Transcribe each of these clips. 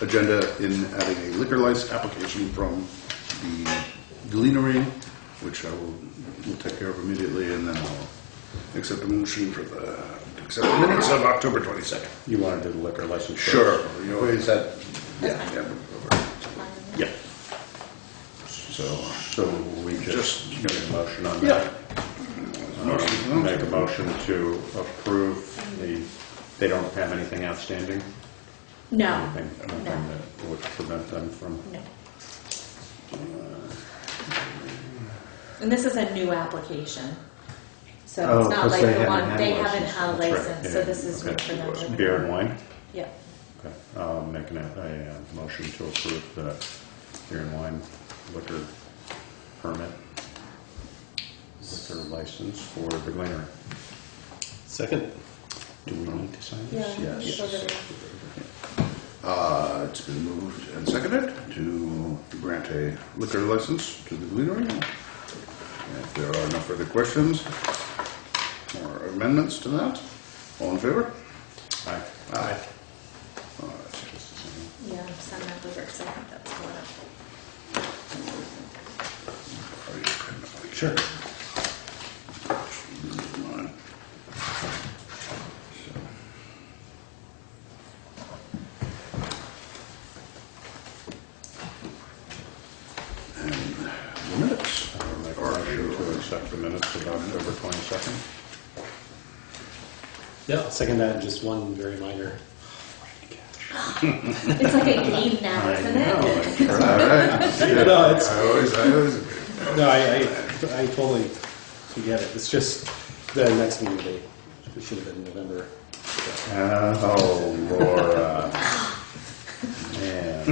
agenda in adding a liquor license application from the Gleanery, which we'll take care of immediately, and then I'll accept a motion for accept the minutes of October 22nd. You want to do the liquor license first? Sure. You know, is that? Yeah. Yeah. So we just give a motion on that. Make a motion to approve they don't have anything outstanding? No. Anything that would prevent them from? No. And this is a new application. So it's not like the one, they haven't had a license, so this is new for them. Beer and wine? Yeah. Okay. I'll make a motion to approve the beer and wine liquor permit, liquor license for the Gleanery. Second. Do we need to sign this? Yes. It's been moved and seconded to grant a liquor license to the Gleanery. If there are no further questions or amendments to that, all in favor? Aye. Aye. Yeah, send that over because I think that's one of. Sure. Accept the minutes of October 22nd. Yeah, I'll second that. Just one very minor. It's like a game now, isn't it? No, it's I always. no. I totally forget it. It's just the next meeting date. It should have been November. Oh, Laura. Man.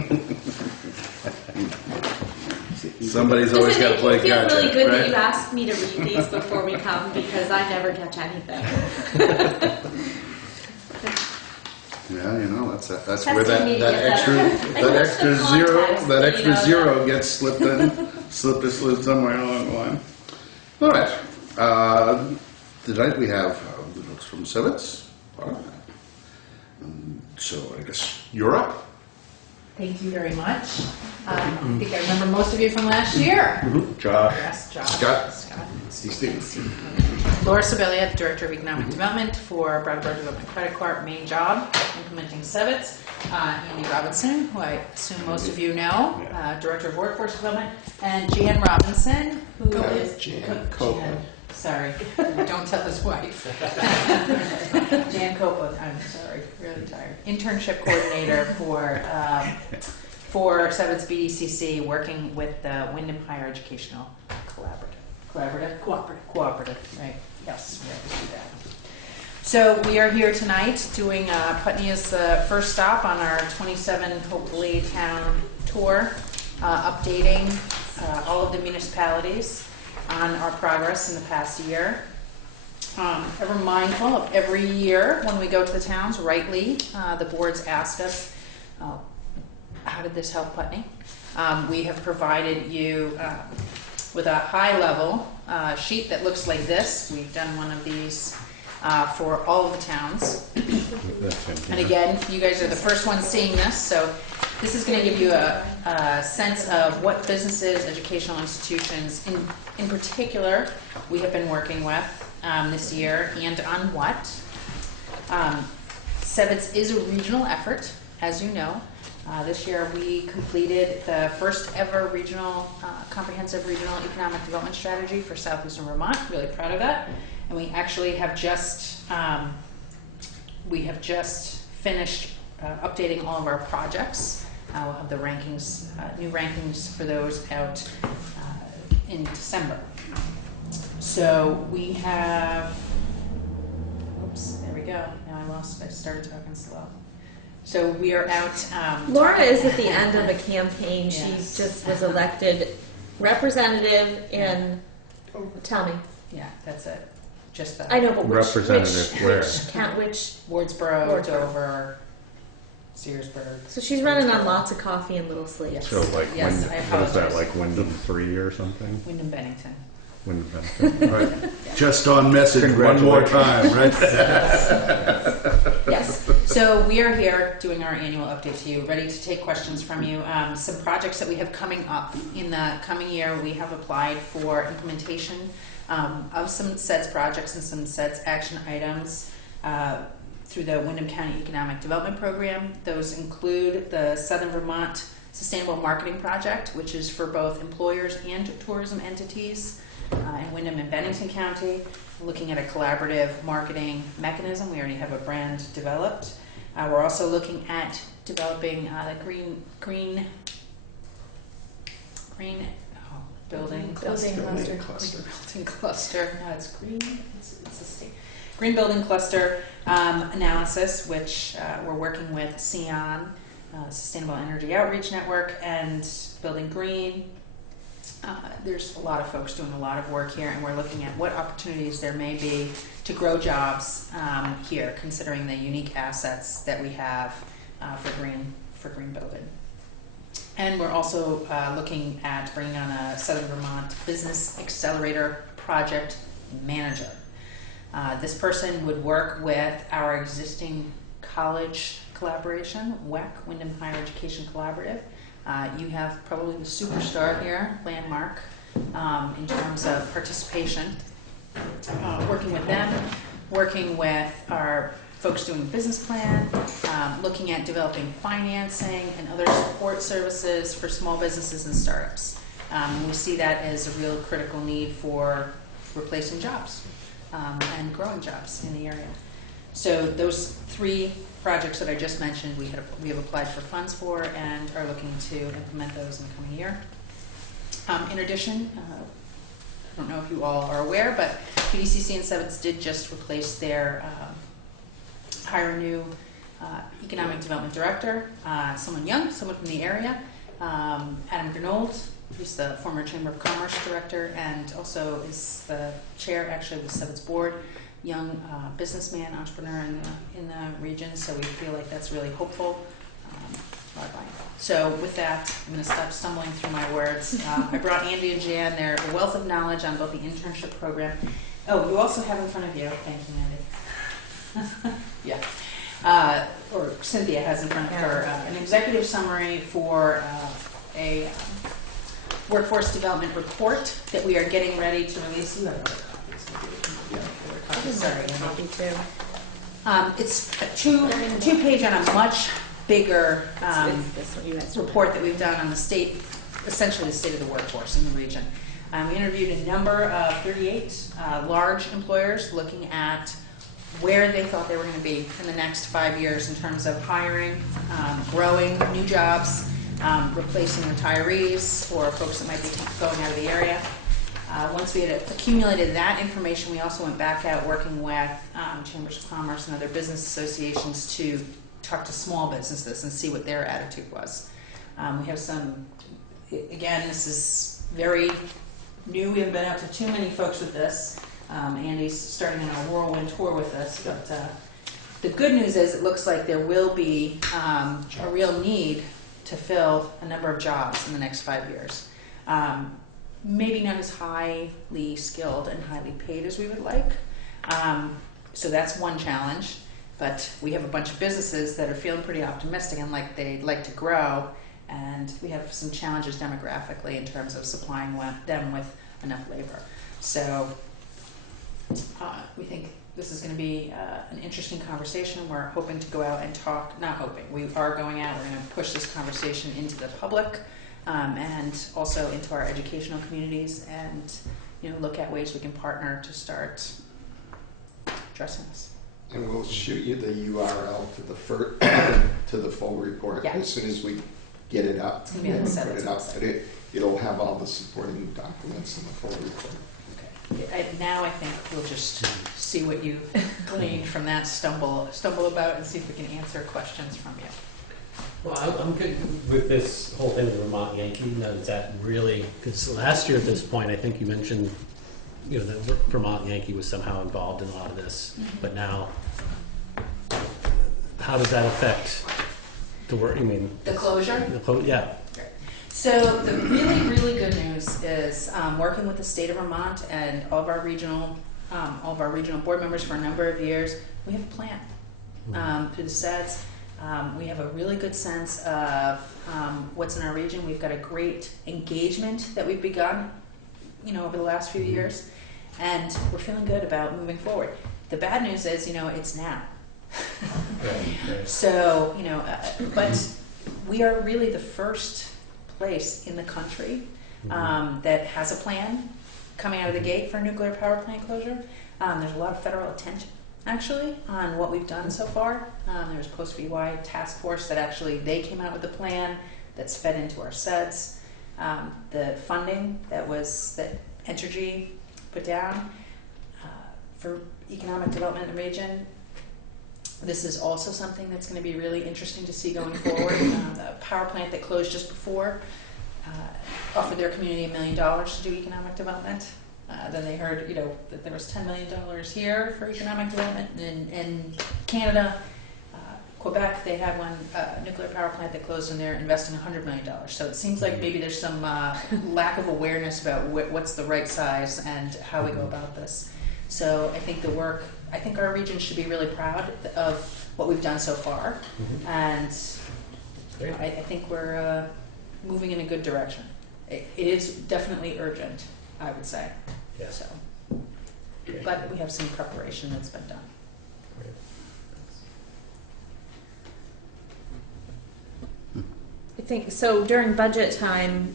Somebody's always got to play catch catch. It feels really good right? that you asked me to read these before we come because I never catch anything. Yeah, you know that's Testing where that me to get extra zero gets slipped somewhere along the line. All right. Tonight we have the notes from Sevitz. So I guess you're up. Thank you very much. I think I remember most of you from last year. Josh. Yes, Josh. Scott. Steve. Laura Sibilia, Director of Economic Development for Brattleboro Development Credit Corp. Main job, implementing Sevitz. Andy Robinson, who I assume most of you know, Director of Workforce Development, and Jan Robinson, who is Jan Copeland. Sorry, don't tell his wife. Jan Copeland, I'm sorry, really tired. Internship coordinator for Sevitz BDCC, working with the Wyndham Higher Educational Cooperative, right? Yes, we have to do that. So we are here tonight doing Putney is the first stop on our 27 hopefully town tour, updating all of the municipalities on our progress in the past year. Ever mindful of every year when we go to the towns, rightly, the boards ask us, how did this help Putney? We have provided you with a high-level sheet that looks like this. We've done one of these for all of the towns. And again, you guys are the first ones seeing this, so this is going to give you a sense of what businesses, educational institutions, in particular, we have been working with this year, and on what. Sevitz is a regional effort, as you know. This year we completed the first ever comprehensive regional economic development strategy for Southeastern Vermont. Really proud of that. And we actually have just finished updating all of our projects. We'll have the rankings, new rankings for those out in December. So we have, oops, there we go. Now I started talking slow. So we are out. Laura is at the end of a campaign. Yes. She just was elected representative in, tell me. Yeah, that's it. Just that. I know, but Representative where? Which Wardsboro, Dover, Searsburg. So she's running on lots of coffee and little sleeves. Yes. So like Yes, when, I what is that, apologize. like Wyndham 3 or something? Wyndham Bennington. Wyndham Bennington. All right. Just on message one more time, right? Yes. So we are here doing our annual update to you, ready to take questions from you. Some projects that we have coming up in the coming year, we have applied for implementation of some SEDS projects and some SEDS action items through the Windham County Economic Development Program. Those include the Southern Vermont Sustainable Marketing Project, which is for both employers and tourism entities in Windham and Bennington County, looking at a collaborative marketing mechanism. We already have a brand developed. We're also looking at developing the green building cluster. Building cluster. No, it's green. It's a state. Green building cluster analysis, which we're working with SEON, Sustainable Energy Outreach Network, and Building Green. There's a lot of folks doing a lot of work here, and we're looking at what opportunities there may be to grow jobs here, considering the unique assets that we have for green building. And we're also looking at bringing on a Southern Vermont Business Accelerator Project Manager. This person would work with our existing college collaboration, WEC, Windham Higher Education Collaborative. You have probably the superstar here, Landmark, in terms of participation. Working with them, working with our folks doing the business plan, looking at developing financing and other support services for small businesses and startups. We see that as a real critical need for replacing jobs and growing jobs in the area. So those three projects that I just mentioned, we have applied for funds for and are looking to implement those in the coming year. In addition, I don't know if you all are aware, but PDCC and SEDS did just replace their hire a new economic development director, someone young, someone from the area, Adam Grinold, who's the former Chamber of Commerce director and also is the chair actually of the SEDS board. Young businessman, entrepreneur in the region, so we feel like that's really hopeful. So with that, I'm going to stop stumbling through my words. I brought Andy and Jan. They're a wealth of knowledge on both the internship program. Oh, you also have in front of you, thank you, Andy. Yeah. Or Cynthia has in front of her an executive summary for a workforce development report that we are getting ready to release. You have other copies. Sorry, it's a two-page on a much bigger report that we've done on the state, essentially the state of the workforce in the region. We interviewed a number of 38 large employers looking at where they thought they were going to be in the next 5 years in terms of hiring, growing new jobs, replacing retirees or folks that might be going out of the area. Once we had accumulated that information, we also went back out working with chambers of commerce and other business associations to talk to small businesses and see what their attitude was. We have some, again, this is very new. We haven't been out to too many folks with this. Andy's starting on a whirlwind tour with us, but the good news is it looks like there will be a real need to fill a number of jobs in the next 5 years. Maybe not as highly skilled and highly paid as we would like. So that's one challenge, but we have a bunch of businesses that are feeling pretty optimistic and like they'd like to grow, and we have some challenges demographically in terms of supplying them with enough labor. So we think this is going to be an interesting conversation. We're hoping to go out and talk, not hoping, we are going out, we're going to push this conversation into the public and also into our educational communities and look at ways we can partner to start addressing this. And we'll shoot you the URL to the full report as soon as we get it up. It's going to be on the 7th. But it'll have all the supporting documents in the full report. Now I think we'll just see what you gleaned from that, stumble about, and see if we can answer questions from you. Well, I'm good with this whole thing with the Vermont Yankee. Now, is that really, because last year at this point, I think you mentioned, the Vermont Yankee was somehow involved in a lot of this, but now, how does that affect the work? I mean, the closure? Yeah. So the really, really good news is working with the state of Vermont and all of our regional board members for a number of years, we have a plan. through the sets. We have a really good sense of what's in our region. We've got a great engagement that we've begun, over the last few years, and we're feeling good about moving forward. The bad news is, it's now. So, but we are really the first place in the country that has a plan coming out of the gate for nuclear power plant closure. There's a lot of federal attention, actually, on what we've done so far. There's a post-VY task force that actually, they came out with a plan that's fed into our sets. The funding that Entergy put down for economic development in the region, this is also something that's going to be really interesting to see going forward. The power plant that closed just before offered their community $1 million to do economic development. Then they heard, that there was $10 million here for economic development. In Canada, Quebec, they had one nuclear power plant that closed, and they're investing $100 million. So it seems like maybe there's some lack of awareness about what's the right size and how we go about this. So I think I think our region should be really proud of what we've done so far, and I think we're moving in a good direction. It is definitely urgent, I would say. Yeah. So, but we have some preparation that's been done. I think so. During budget time,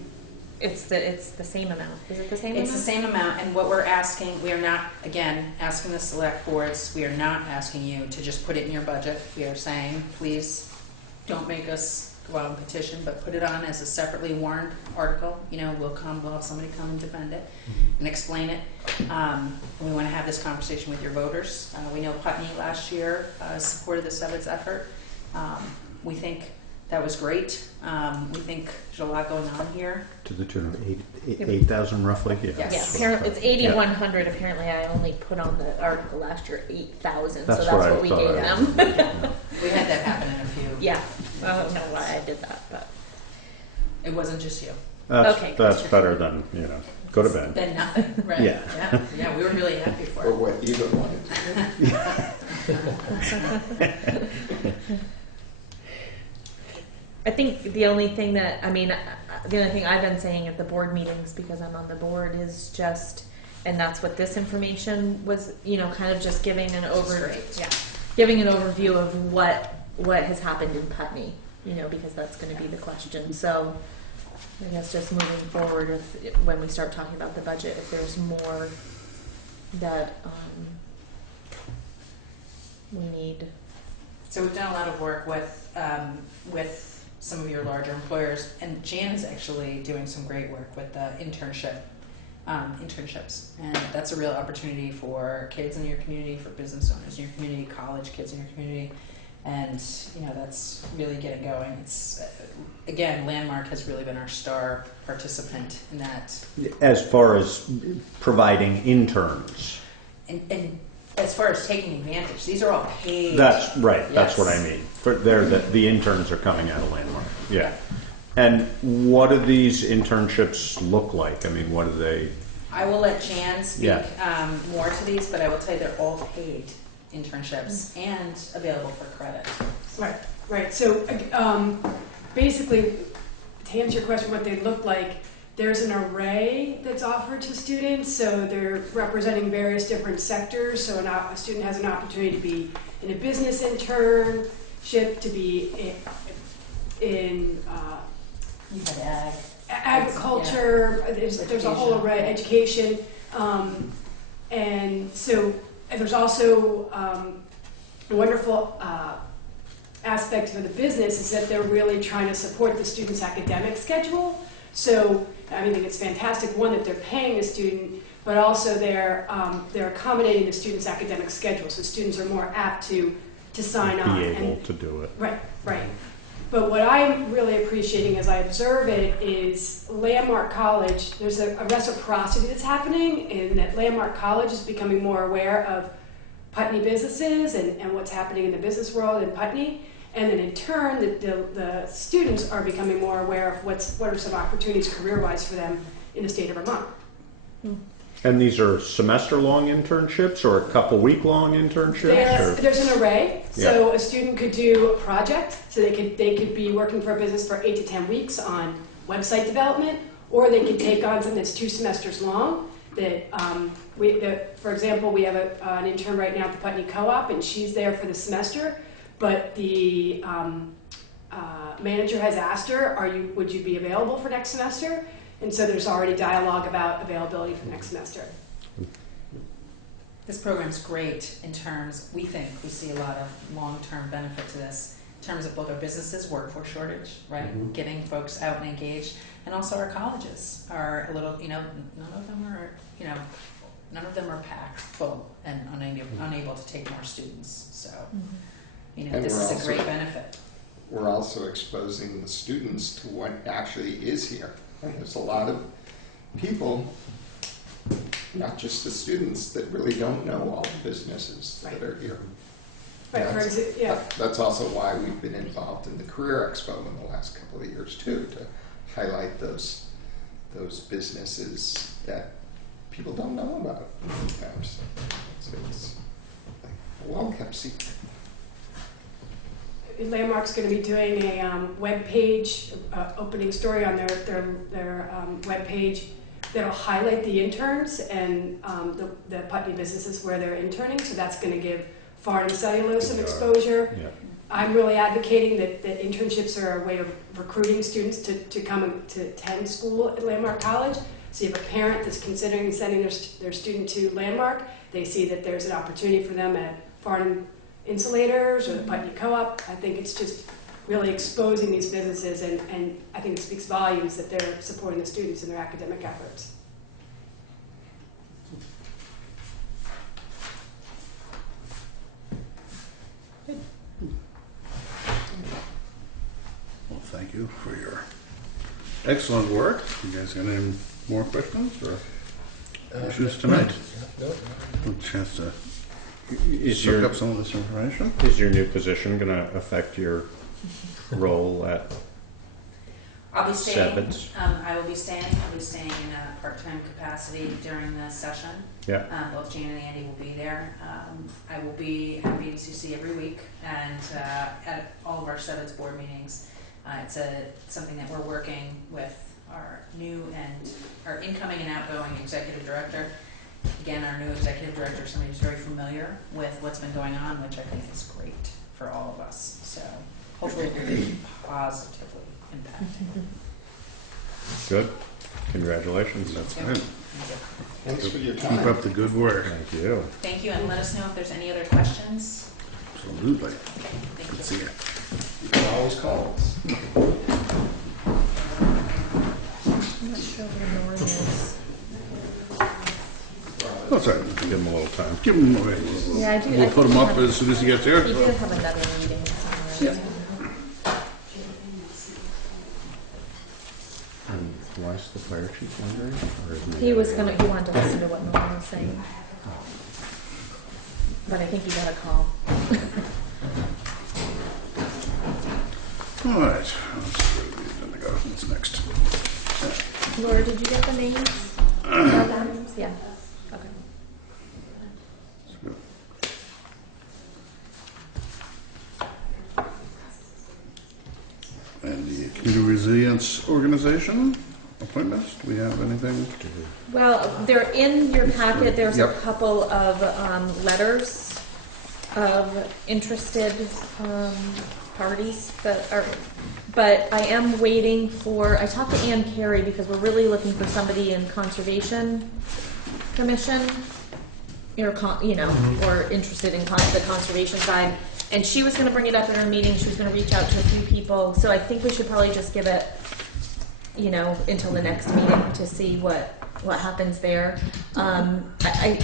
it's the same amount. Is it the same amount? It's the same amount, and what we're asking, we are not, again, asking the select boards, we are not asking you to just put it in your budget. We are saying, please don't make us go out and petition, but put it on as a separately warned article. We'll have somebody come and defend it and explain it. We want to have this conversation with your voters. We know Putney last year supported the Sevitz effort. We think that was great. We think there's a lot going on here. To the tune of 8,000 roughly? Yes. Yeah, apparently it's 8,100. Apparently, I only put on the article last year 8,000. So that's what we gave them. We had that happen in a few. Yeah, I don't know why I did that, but it wasn't just you. Okay. That's better than, go to bed. Then nothing, right? Yeah, we were really happy for Or it. what either wanted to. I think the only thing the only thing I've been saying at the board meetings, because I'm on the board, is just, and that's what this information was, kind of just giving an giving an overview of what has happened in Putney, because that's going to be the question. So I guess just moving forward, when we start talking about the budget, if there's more that we need. So we've done a lot of work with some of your larger employers, and Jan is actually doing some great work with the internships, and that's a real opportunity for kids in your community, for business owners in your community, college kids in your community, and that's really getting going. It's again, Landmark has really been our star participant in that. As far as providing interns. And as far as taking advantage, these are all paid. That's right. Yes. That's what I mean. The interns are coming out of Landmark. Yeah. And what do these internships look like? I mean, what do they? I will let Jan speak more to these, but I will tell you they're all paid internships and available for credit. Right. So basically, to answer your question, what they look like, there's an array that's offered to students. So they're representing various different sectors. So a student has an opportunity to be in a business internship, to be in You had agriculture. Yeah. There's a whole array, education, and so there's also a wonderful aspect for the business is that they're really trying to support the student's academic schedule. So I think it's fantastic, one, that they're paying the student, but also they're accommodating the student's academic schedule, so students are more apt to sign on. Be able to do it. Right. But what I'm really appreciating as I observe it is Landmark College, there's a reciprocity that's happening in that Landmark College is becoming more aware of Putney businesses and what's happening in the business world in Putney. And then in turn, the students are becoming more aware of what are some opportunities career-wise for them in the state of Vermont. And these are semester-long internships or a couple week-long internships? Or? There's an array. So a student could do a project. So they could be working for a business for 8 to 10 weeks on website development, or they could take on something that's 2 semesters long. For example, we have an intern right now at the Putney Co-op, and she's there for the semester. But the manager has asked her, would you be available for next semester? And so there's already dialogue about availability for next semester. This program's great in terms, we see a lot of long-term benefit to this, in terms of both our businesses, workforce shortage, right? Mm-hmm. Getting folks out and engaged, and also our colleges are a little, none of them are packed full and unable to take more students. So, And this we're is a also- great benefit. We're also exposing the students to what actually is here. And there's a lot of people, not just the students, that really don't know all the businesses that are here. Right, for example, That's also why we've been involved in the Career Expo in the last couple of years too, to highlight those businesses that people don't know about sometimes. So it's like a well-kept secret. Landmark's going to be doing a web page, opening story on their web page that'll highlight the interns and the Putney businesses where they're interning. So that's going to give Farnham Cellulose some exposure. Yeah. I'm really advocating that internships are a way of recruiting students to come and to attend school at Landmark College. So you have a parent that's considering sending their student to Landmark. They see that there's an opportunity for them at Farnham Insulators or the Putney Co-op. I think it's just really exposing these businesses, and I think it speaks volumes that they're supporting the students in their academic efforts. Well, thank you for your excellent work. You guys got any more questions or issues tonight? A chance to look up some of this information. Is your new position going to affect your role at I'll be staying. Sevens? I will be staying. I'll be staying in a part-time capacity during the session. Yeah. Both Jane and Andy will be there. I will be at BCC every week and at all of our Sevens board meetings. It's something that we're working with our new and our incoming and outgoing executive director. Again, our new executive director is somebody who's very familiar with what's been going on, which I think is great for all of us. So hopefully it will be positively impacting. Good. Congratulations. That's good. Thanks for your Keep time. up the good work. Thank you. Thank you, and let us know if there's any other questions. Absolutely. Thank Good you. to see you. You can always call us. I'm not sure where Norm is. Oh, sorry. Give them a little time. Give him away. Yeah, I do. We'll put him up as soon as he gets here. You do have another meeting somewhere. And why is the fire chief wondering? Or is He wanted to listen to what Norm was saying. But I think you got a call. All right. Let's see where the agenda goes. What's next? Laura, did you get the names? Of them? Yeah. Okay. And the Community Resilience Organization appointments. Do we have anything? Well, they're in your packet. There's a Yep. couple of letters of interested parties that are, but I am waiting for, I talked to Ann Carey because we're really looking for somebody in Conservation Commission, or, or interested in the conservation side. And she was going to bring it up at her meeting. She was going to reach out to a few people. So I think we should probably just give it, until the next meeting to see what happens there. I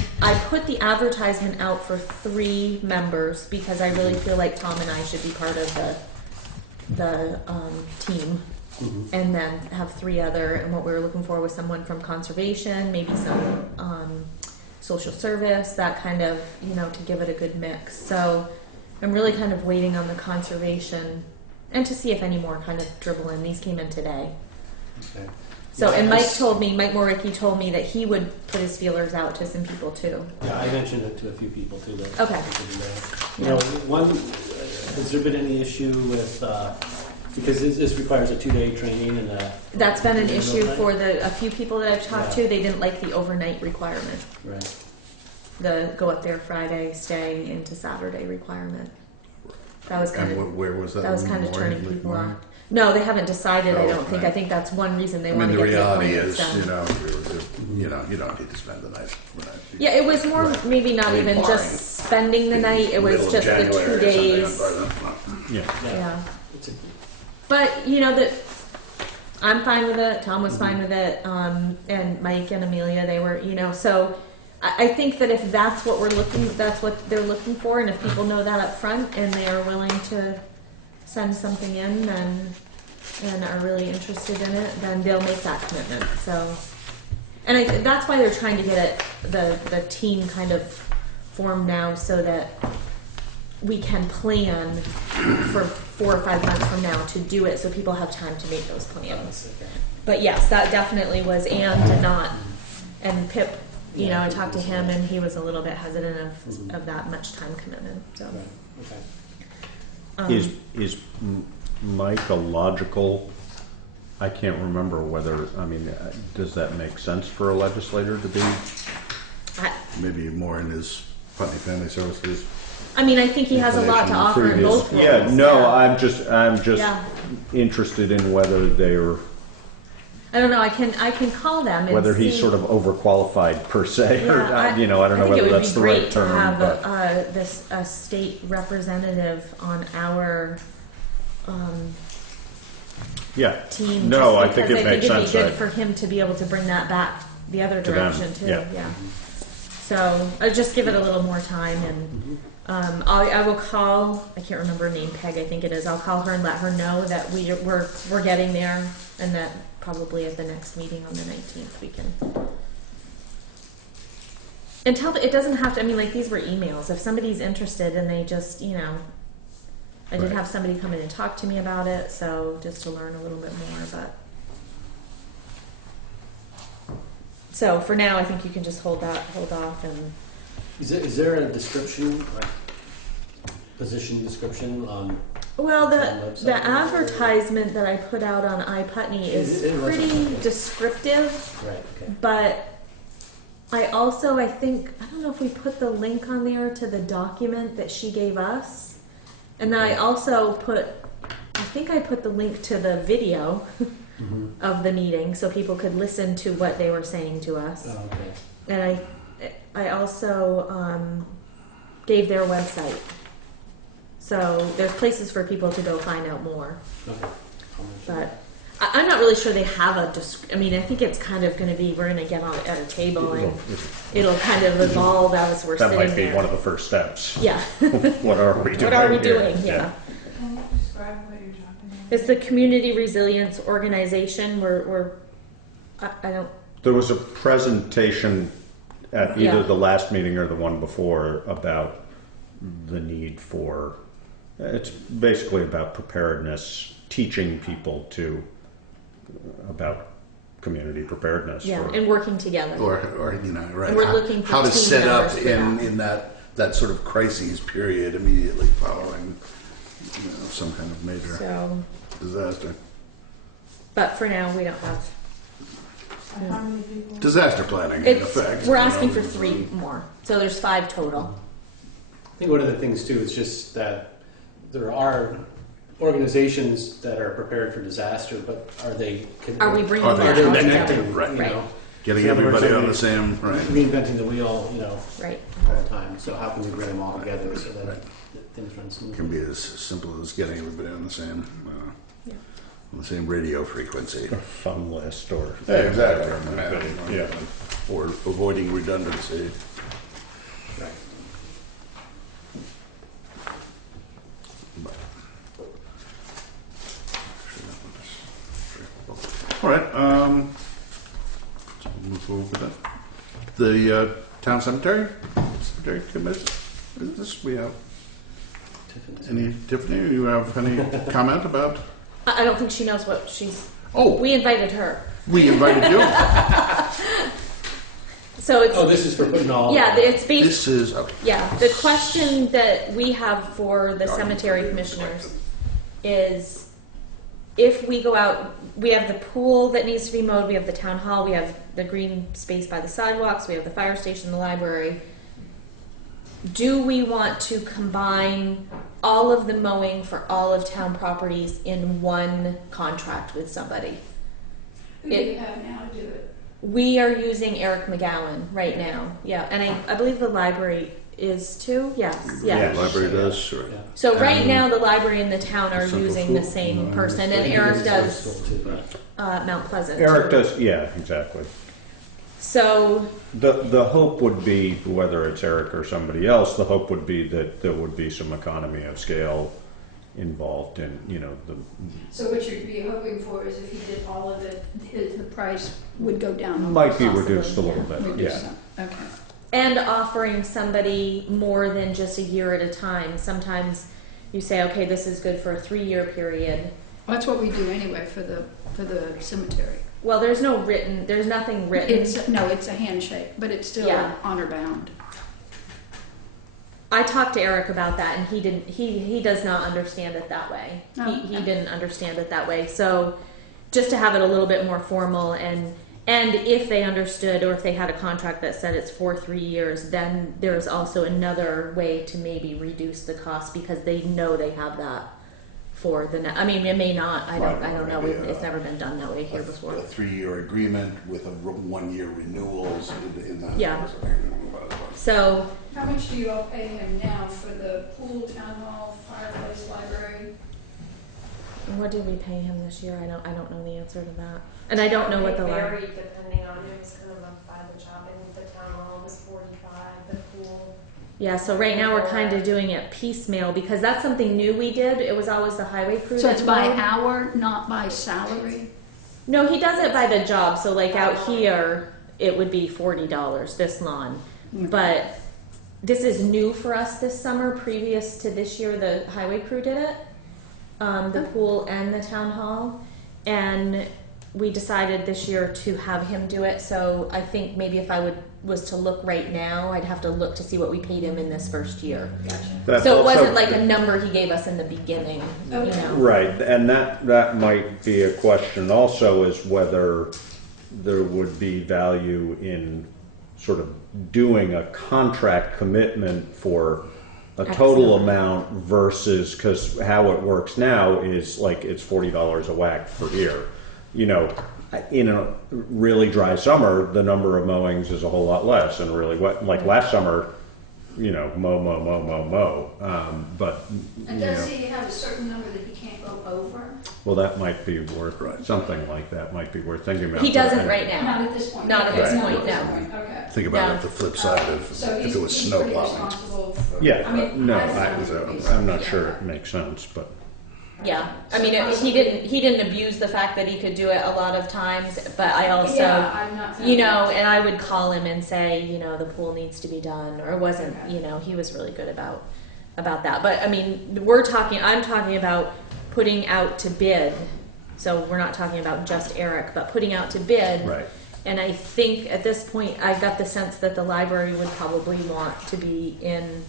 put the advertisement out for 3 members because I really feel like Tom and I should be part of the team. And then have 3 other, and what we were looking for was someone from conservation, maybe some social service, that kind of, to give it a good mix. So I'm really kind of waiting on the conservation and to see if any more kind of dribble in. These came in today. Okay. So, and Yes. Mike Moricki told me that he would put his feelers out to some people too. Yeah, I mentioned it to a few people too. That Okay. I think would be nice. Has there been any issue with, because this requires a 2-day training and That's been an issue overnight? for a few people that I've talked Yeah. to. They didn't like the overnight requirement. Right. The go up there Friday, stay into Saturday requirement. That was kind of where was that? that was kind of Memorial? turning people Memorial? off. No, they haven't decided. I Oh, don't think. right. I think that's one reason they I want mean, to the get reality the is, appointments done. you don't need to spend the night. Yeah, it was more Right. maybe not I mean, even barring just spending the night. It was Middle of just the January 2 or something, days. Yeah. Yeah. It's a, But you know that I'm fine with it. Tom was fine with it, and Mike and Amelia, they were, So I think that if that's what that's what they're looking for, and if people know that up front and they are willing to send something in, and are really interested in it, then they'll make that commitment. So, and that's why they're trying to get the team kind of formed now, so that we can plan for 4 or 5 months from now to do it, so people have time to make those plans. okay. But yes, that definitely was Ann did not, and Pip, I talked to him, and he was a little bit hesitant of that much time commitment. So, Right. Okay. Is Mike a logical, I can't remember whether, does that make sense for a legislator to be? Maybe more in his Putney Family Services. I think he has a lot to offer in both roles. Yeah, no, Yeah. I'm just Yeah. interested in whether they're, I don't know. I can call them and whether he's see. sort of overqualified per se, or, I don't know I think whether it would that's be the great right to term, have but. a state representative on our Yeah. team. No, I just think because it makes it'd sense. be good I- for him to be able to bring that back the other To them, direction too. yeah. So I'll just give it a little more time, and I will call. I can't remember her name. Peg, I think it is. I'll call her and let her know that we're getting there, and that probably at the next meeting on the 19th we can. And it doesn't have to. These were emails. If somebody's interested and they just, I did Right. have somebody come in and talk to me about it, so just to learn a little bit more. But so for now, I think you can just hold off, and Is there a description, like position description on? well, On the website. advertisement that I put out on iPutney is It wasn't- pretty descriptive. Right. Okay. But I think, I don't know if we put the link on there to the document that she gave us. And then I also I think I put the link to the video of the meeting so people could listen to what they were saying to us. Oh, okay. And I also gave their website. So there's places for people to go find out more. Okay. I'll mention But I'm not really sure they have a. I think it's kind of going to be, we're going to get on at a table and it'll kind of evolve as we're That sitting might be there. one of the first steps. Yeah. What are we doing? What are we here? doing? Yeah. Can you describe what you're talking about? It's the Community Resilience Organization. I don't. There was a presentation at either Yeah. the last meeting or the one before about the need for, it's basically about preparedness, teaching people about community preparedness. Yeah, for- and working together. Or right. And we're looking for how to team set up members for in that sort of crises period immediately following some kind of major So, disaster. but for now, we don't have. And how many people? Disaster planning, in It's, effect. we're asking for 3 more. So there's 5 total. I think one of the things too is just that there are organizations that are prepared for disaster, but are they? Are we bringing Are they that Are they all connecting? together? Right. You Right. know, Getting in other words, everybody are on they the same, right. Reinventing the wheel, Right. all the time. So how can we bring them all together so that things run smoothly? Can be as simple as getting everybody on the same Yeah. on the same radio frequency. a fun list or. Yeah, exactly. Yeah. Or avoiding redundancy. Right. But- All right. So we'll move forward with that. The town cemetery committee. Business. We have any Tiffany? You have any comment about? I don't think she knows what she's. Oh, We invited her. We invited you. So it's, Oh, this is for putting all. yeah, it's based, This is, okay. yeah, the question that we have for the cemetery commissioners is, if we go out, we have the pool that needs to be mowed, we have the town hall, we have the green space by the sidewalks, we have the fire station, the library. Do we want to combine all of the mowing for all of town properties in one contract with somebody? Who do you have now do it? We are using Eric McGowan right now, yeah, and I believe the library is too, yes, yeah. Library does, right. Yeah. So right And now, the library and the town are Central using the Food, same no, person, and I think Eric it's does still too, right? Mount Pleasant. Eric too. does, yeah, exactly. So, The hope would be, whether it's Eric or somebody else, the hope would be that there would be some economy of scale involved in, you know, the, So what you'd be hoping for is if you did all of it, the price would go down. might be Possibly, reduced a little bit, Reduce yeah. some. Okay. and offering somebody more than just a year at a time. Sometimes you say, okay, this is good for a 3-year period. Well, that's what we do anyway for the cemetery. Well, there's nothing written. It's a handshake, but it's still Yeah. honor bound. I talked to Eric about that, and he does not understand it that way. Oh, He okay. didn't understand it that way. So just to have it a little bit more formal, and if they understood, or if they had a contract that said it's for 3 years, then there's also another way to maybe reduce the cost, because they know they have that for the I mean, it may not. I don't know. Maybe, It's never been done that way here before. A 3-year agreement with a 1-year renewals in that. Yeah. So How much do you all pay him now for the pool, town hall, fireplace, library? what did we pay him this year? I don't know the answer to that, and I don't know what the It last. varied depending on, it was kind of up by the job. I think the town hall was 45, the pool. Yeah, so right now we're kind of doing it piecemeal, because that's something new we did. It was always the highway crew. So that it's by mowed. hour, not by salary? No, he does it by the job. So like out here, it would be $40 this lawn. But this is new for us this summer. Previous to this year, the highway crew did it, the pool and the town hall, and we decided this year to have him do it. So I think maybe if I was to look right now, I'd have to look to see what we paid him in this first year. That's So it also- wasn't like a number he gave us in the beginning, you know. Right, and that might be a question also, is whether there would be value in sort of doing a contract commitment for a total Excellent. amount versus, because how it works now is like it's $40 a whack per year. You know, in a really dry summer, the number of mowings is a whole lot less, and really wet, like last summer, you know, mow. But, And you does know, he have a certain number that he can't go over? well, that might be worth, something like that might be worth thinking about. He doesn't right now. Not at this point? Not at this Okay, point, not at no. this point, okay. Think about No. it, the flip side of So if he's, it was he's snow pretty plowing. responsible for. Yeah, I mean, no, I I'm not sure it makes sense, but. Yeah, I mean, he didn't abuse the fact that he could do it a lot of times, but I also, Yeah, I'm not. you know, and I would call him and say, you know, the pool needs to be done, or wasn't, Okay. you know, he was really good about that. But I mean, I'm talking about putting out to bid. So we're not talking about just Eric, but putting out to bid. Right. And I think at this point, I've got the sense that the library would probably want to be in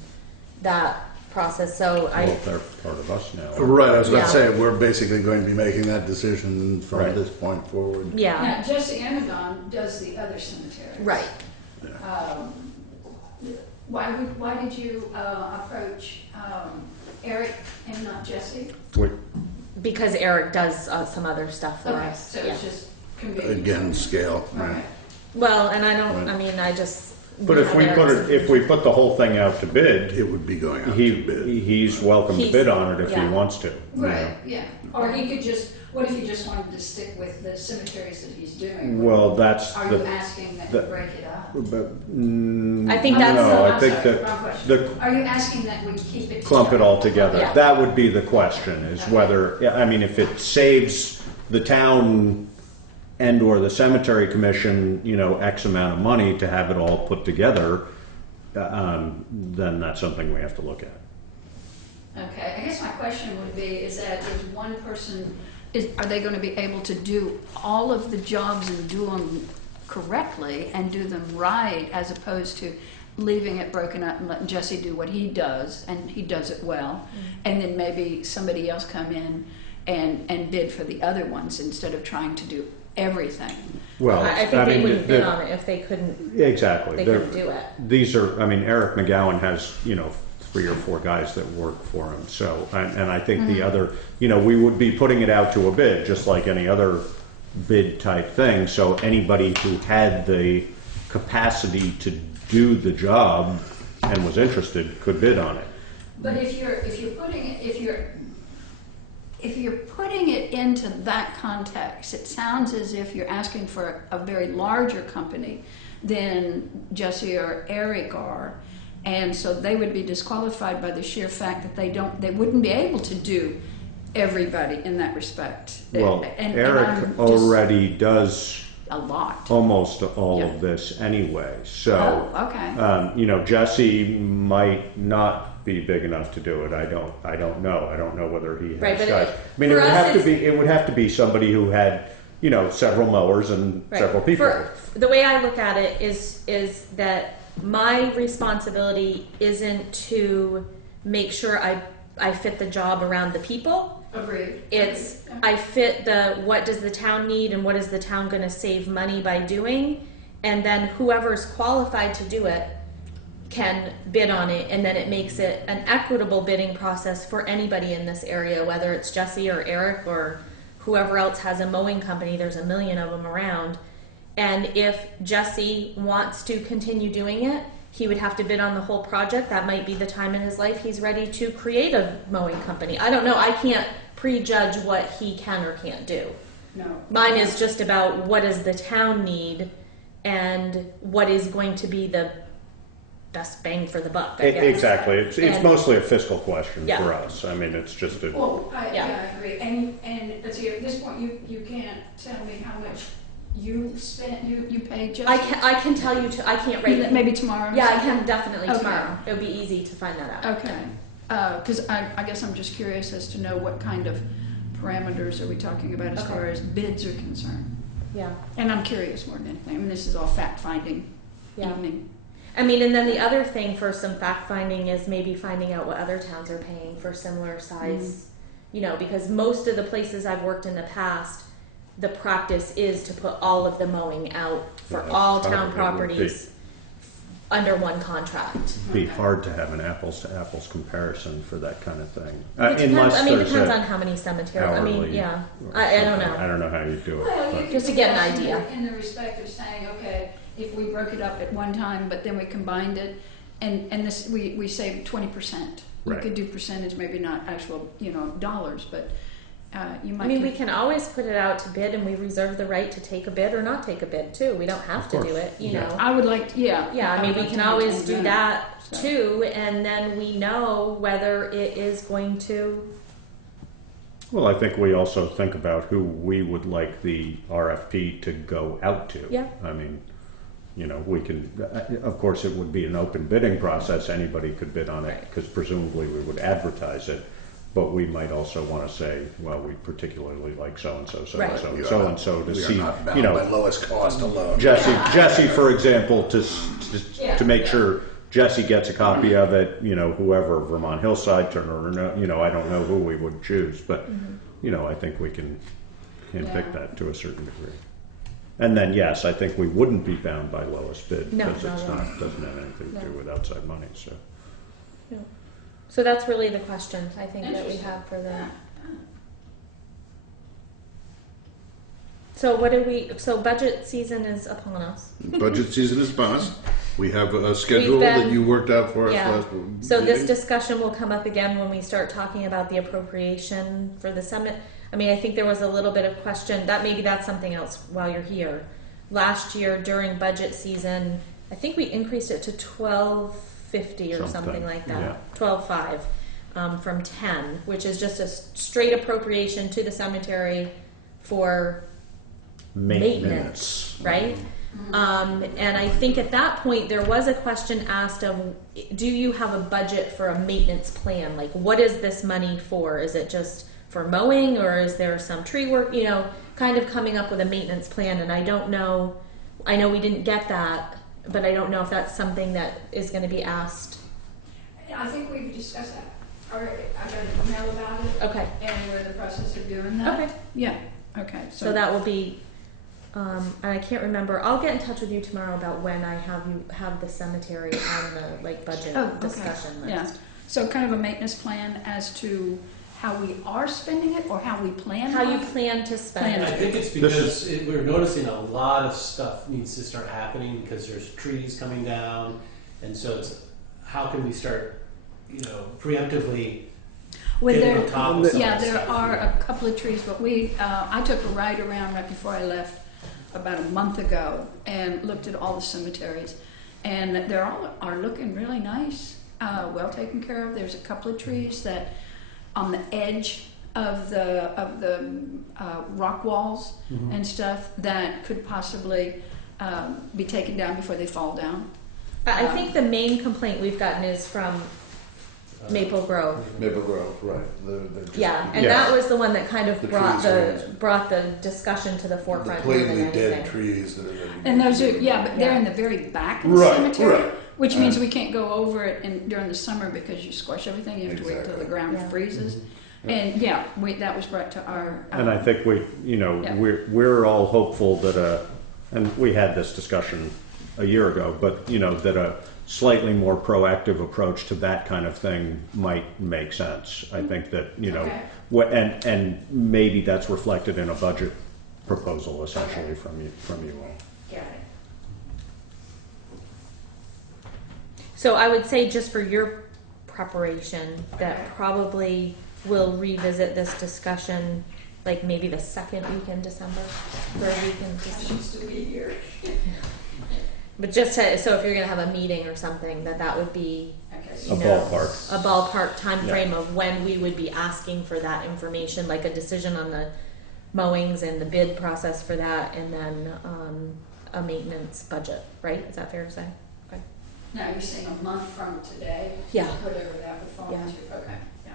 that process. So Well, they're part of us now. Right, I was about Yeah. to say, we're basically going to be making that decision from Right. this point forward. yeah, Now, Jesse Amagon does the other cemeteries. right. Why did you approach Eric and not Jesse? Because Eric does some other stuff for Okay, us. so Yeah. it's just convenient. Again, scale. Okay. Well, and I don't. Right. I mean, I just. But if we put the whole thing out to bid, It would be going out to bid. he's welcome to He's- bid on it if he yeah. wants to. you know. Right, yeah. Or he could just, what if he just wanted to stick with the cemeteries that he's doing? Well, that's Are you the, asking that the- we break it up? but, I think that's- no, I I'm think sorry, that wrong question. the Are you asking that we keep it? clump it all together. Yeah. That would be the question, is whether, yeah, I mean, if it saves the town and or the cemetery commission, you know, X amount of money to have it all put together, then that's something we have to look at. Okay, I guess my question would be, is that is one person are they going to be able to do all of the jobs and do them correctly and do them right, as opposed to leaving it broken up and letting Jesse do what he does, and he does it well, and then maybe somebody else come in and bid for the other ones instead of trying to do everything. Well, I think they wouldn't bid on it if they couldn't. Exactly. They couldn't do it. These are, I mean, Eric McGowan has, 3 or 4 guys that work for him. So, and I think the other, we would be putting it out to a bid, just like any other bid type thing. So anybody who had the capacity to do the job and was interested could bid on it. But if you're putting it into that context, it sounds as if you're asking for a very larger company than Jesse or Eric are, and so they would be disqualified by the sheer fact that they wouldn't be able to do everybody in that respect. Well, And Eric I'm just- already does a lot. almost all Yeah. of this anyway. So, Oh, okay. Jesse might not be big enough to do it. I don't know. I don't know whether he has Right, but guys. It for would us, have to it's- be. It would have to be somebody who had, several mowers and Right. several people. The way I look at it is that my responsibility isn't to make sure I fit the job around the people. Agreed. It's I fit what does the town need and what is the town going to save money by doing, and then whoever's qualified to do it can bid on it, and then it makes it an equitable bidding process for anybody in this area, whether it's Jesse or Eric or whoever else has a mowing company. There's a million of them around. And if Jesse wants to continue doing it, he would have to bid on the whole project. That might be the time in his life he's ready to create a mowing company. I don't know. I can't prejudge what he can or can't do. No. Mine is just about what does the town need and what is going to be the best bang for the buck, I guess. Exactly. It's And- mostly a fiscal question Yeah. for us. I mean, it's just a. Well, Yeah. I agree. And let's see, at this point, you can't tell me how much you spent, you paid Jesse? I can tell you. I can't rate. Maybe tomorrow? Yeah, I can definitely Okay. tomorrow. It would be easy to find that out. Okay. Because I guess I'm just curious as to know what kind of parameters are we talking about as Okay. far as bids are concerned. Yeah. And I'm curious more than anything. I mean, this is all fact-finding Yeah. evening. I mean, and then the other thing for some fact finding is maybe finding out what other towns are paying for similar size, because most of the places I've worked in the past, the practice is to put all of the mowing out for Yeah, all probably town would properties under one contract. It'd be hard to have an apples to apples comparison for that kind of thing. It depends, Unless I mean, it there's depends a on how many cemeteries. I mean, hourly yeah. or I don't something. know. I don't know how you do it. Well, but- you Just to could get an also idea. In the respect of saying, okay, if we broke it up at one time, but then we combined it, and this, we saved 20%. You Right. could do percentage, maybe not actual, dollars, but you might. I mean, we can always put it out to bid, and we reserve the right to take a bid or not take a bid too. We don't have Of to do course. it, Yeah. know. I would like, yeah. Yeah, I mean, would we like can to always maintain do that so. too, and then we know whether it is going to. Well, I think we also think about who we would like the RFP to go out to. Yeah. I mean, we can, of course, it would be an open bidding process. Anybody could bid on it Right. because presumably we would advertise it. But we might also want to say, well, we particularly like so-and-so, Right. so-and-so, We and are so-and-so to we are see, not bound by lowest cost alone. Jesse, for example, to make sure Jesse gets a copy of it, whoever, Vermont Hillside, Turner, I don't know who we would choose, but, I think we can handpick that to a certain degree. And then, yes, I think we wouldn't be bound by lowest bid No, because no, it's no. doesn't have anything to do No. with outside money, so. So that's really the questions I think that we Interesting. have for the. Yeah. So so budget season is upon us. Budget season is upon us. We have a schedule that you worked out for us Yeah. last So this meeting. discussion will come up again when we start talking about the appropriation for the summit. I mean, I think there was a little bit of question that maybe that's something else while you're here. Last year during budget season, I think we increased it to $12.50 or something like that. yeah. $12.5 from 10, which is just a straight appropriation to the cemetery for maintenance, right? And I think at that point there was a question asked of, do you have a budget for a maintenance plan? Like, what is this money for? Is it just for mowing, or is there some tree work, you know, kind of coming up with a maintenance plan. And I don't know, I know we didn't get that, but I don't know if that's something that is going to be asked. I think we've discussed that already. I got an email about it. Okay. And we're in the process of doing that. Okay. Yeah, okay. So that will be, and I can't remember, I'll get in touch with you tomorrow about when I have the cemetery on the like budget Oh, okay. discussion list. Yeah. So kind of a maintenance plan as to how we are spending it or how we plan How on you it? plan to spend I it. think it's because we're noticing a lot of stuff needs to start happening because there's trees coming down, and so it's how can we start, you know, preemptively Well, getting there, on top of some yeah, of this there stuff. are a couple of trees, but I took a ride around right before I left about a month ago and looked at all the cemeteries, and they're all are looking really nice, well taken care of. There's a couple of trees that on the edge of the rock walls Mhm. and stuff that could possibly be taken down before they fall down. I think the main complaint we've gotten is from Maple Grove. Maple Grove, right. They're just- Yeah, and Yeah. that was the one that kind of The brought trees brought the discussion to the The forefront more than plainly dead anything. trees that are. And those are, yeah, but they're in the very back of the Right, cemetery, right. which means we can't go over it during the summer because you squash everything. You have to wait till the Exactly. ground Yeah. freezes. And yeah, that was brought to our. And I think we, you know, Yeah. we're all hopeful that and we had this discussion a year ago, but you know, that a slightly more proactive approach to that kind of thing might make sense. I think that, you know, Okay. and maybe that's reflected in a budget proposal essentially from you all. Got it. So I would say just for your preparation, that probably we'll revisit this discussion like maybe the second week in December, third week in December. Used to be here. But just so if you're gonna have a meeting or something, that would be Okay. you A know, ballpark. a ballpark time Yeah. frame of when we would be asking for that information, like a decision on the mowings and the bid process for that, and then a maintenance budget, right? Is that fair to say? Okay. Now you're saying a month from today? Yeah. Whatever that would fall Yeah. into. Okay. Yeah.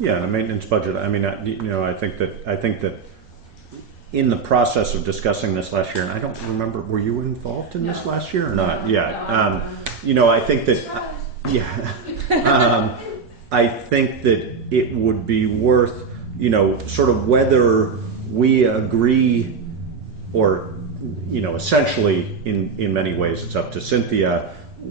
Yeah, the maintenance budget. I mean, you know, I think that in the process of discussing this last year, and I don't remember, were you involved in this No. last year or not? No, Yeah. no. You know, I think that, yeah, I think that it would be worth, you know, sort of whether we agree or, you know, essentially in many ways it's up to Cynthia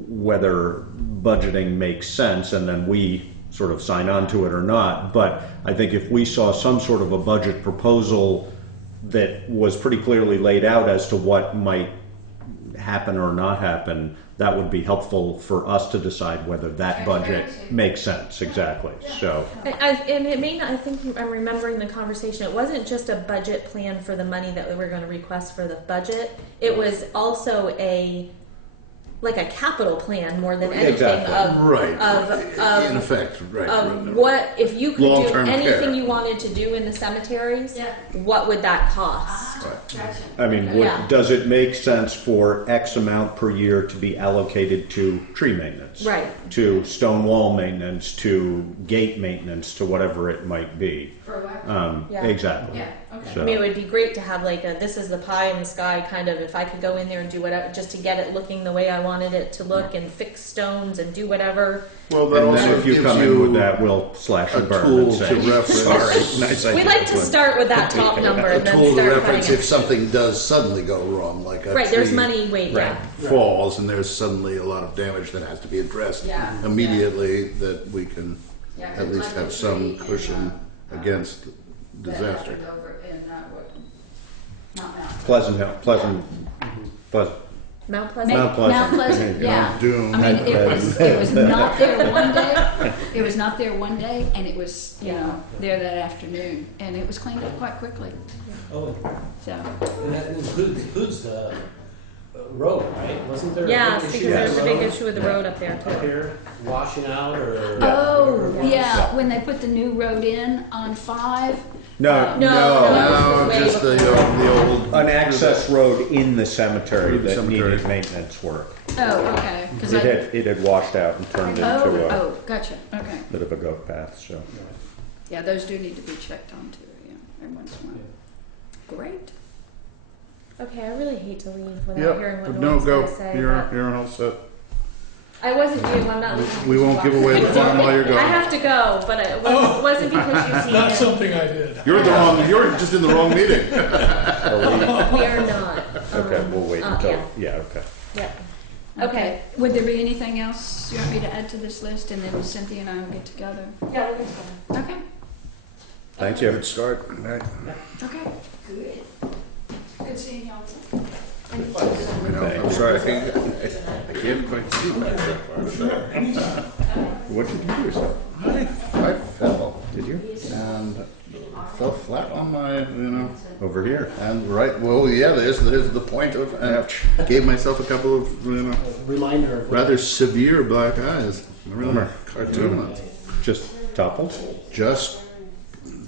whether budgeting makes sense and then we sort of sign on to it or not. But I think if we saw some sort of a budget proposal that was pretty clearly laid out as to what might happen or not happen, that would be helpful for us to decide whether that budget makes sense. Exactly. So, And it may not, I think I'm remembering the conversation, it wasn't just a budget plan for the money that we were gonna request for the budget, it was also like a capital plan more than anything Exactly. of In effect, right. of what, if you could do Long-term anything care. you wanted to do in the cemeteries, Yeah. what would that cost? Gotcha. I mean, Yeah. does it make sense for X amount per year to be allocated to tree maintenance? Right. To stone wall maintenance, to gate maintenance, to whatever it might be. Proactive. Yeah. Exactly. Yeah, okay. I mean, it would be great to have like a, this is the pie in the sky kind of, if I could go in there and do whatever, just to get it looking the way I wanted it to look and fix stones and do whatever. Well, that And also then if you gives come in you with that, we'll slash a and burn tool and to say, reference. sorry, nice idea. We like to but- start with that top number a and then tool to start reference cutting if it. something does suddenly go wrong, like a Right, there's tree money, wait, yeah. falls and there's suddenly a lot of damage that has to be addressed Yeah. immediately, that we can Yeah, at least like have the some tree in, cushion against that disaster. happened over in, what, not Mount. Pleasant Hill, Pleasant. Mount Pleasant? Mount Pleasant. Mount Pleasant, yeah. Doom. I mean, it was not there one day. It was not there one day, and it was, you know, there that afternoon, and it was cleaned up quite quickly. Oh, So, and that includes the road, right? Wasn't there? a Yeah, big because issue with there's the a big road issue with the road up there Up too. here, washing out or? oh whatever it was? yeah, when they put the new road in on 5. No, No, way just the old. An access road in the cemetery Through the that cemetery. needed maintenance work. Oh, okay. 'Cause It had washed out and turned into a oh, gotcha. Okay. bit of a goat path, so. Yeah, those do need to be checked on too. Yeah, every once in a while. Great. Okay, I really hate to leave without Yep. hearing what No, Norm's go. gonna say, You're but all set. I wasn't you. I'm not leaving. We won't give away the farm while you're I gone. have to go, but it wasn't because you see Not it. something I did. You're just in the wrong meeting. We are not. Okay, we'll wait until, yeah. yeah, okay. Yep. Okay. Would there be anything else you want me to add to this list, and then Cynthia and I will get together? Yeah, we'll get to Okay. Thank you. Good start. Right. Okay. Good. Good seeing y'all. I know. I'm sorry. I can't quite see back that far. So. What did you do yourself? I fell. Did you? And fell flat on my, Over here. and right. Well, yeah. There's the point of. And gave myself a couple of, Reminder of rather severe black eyes. I remember cartoon ones. Just toppled? Just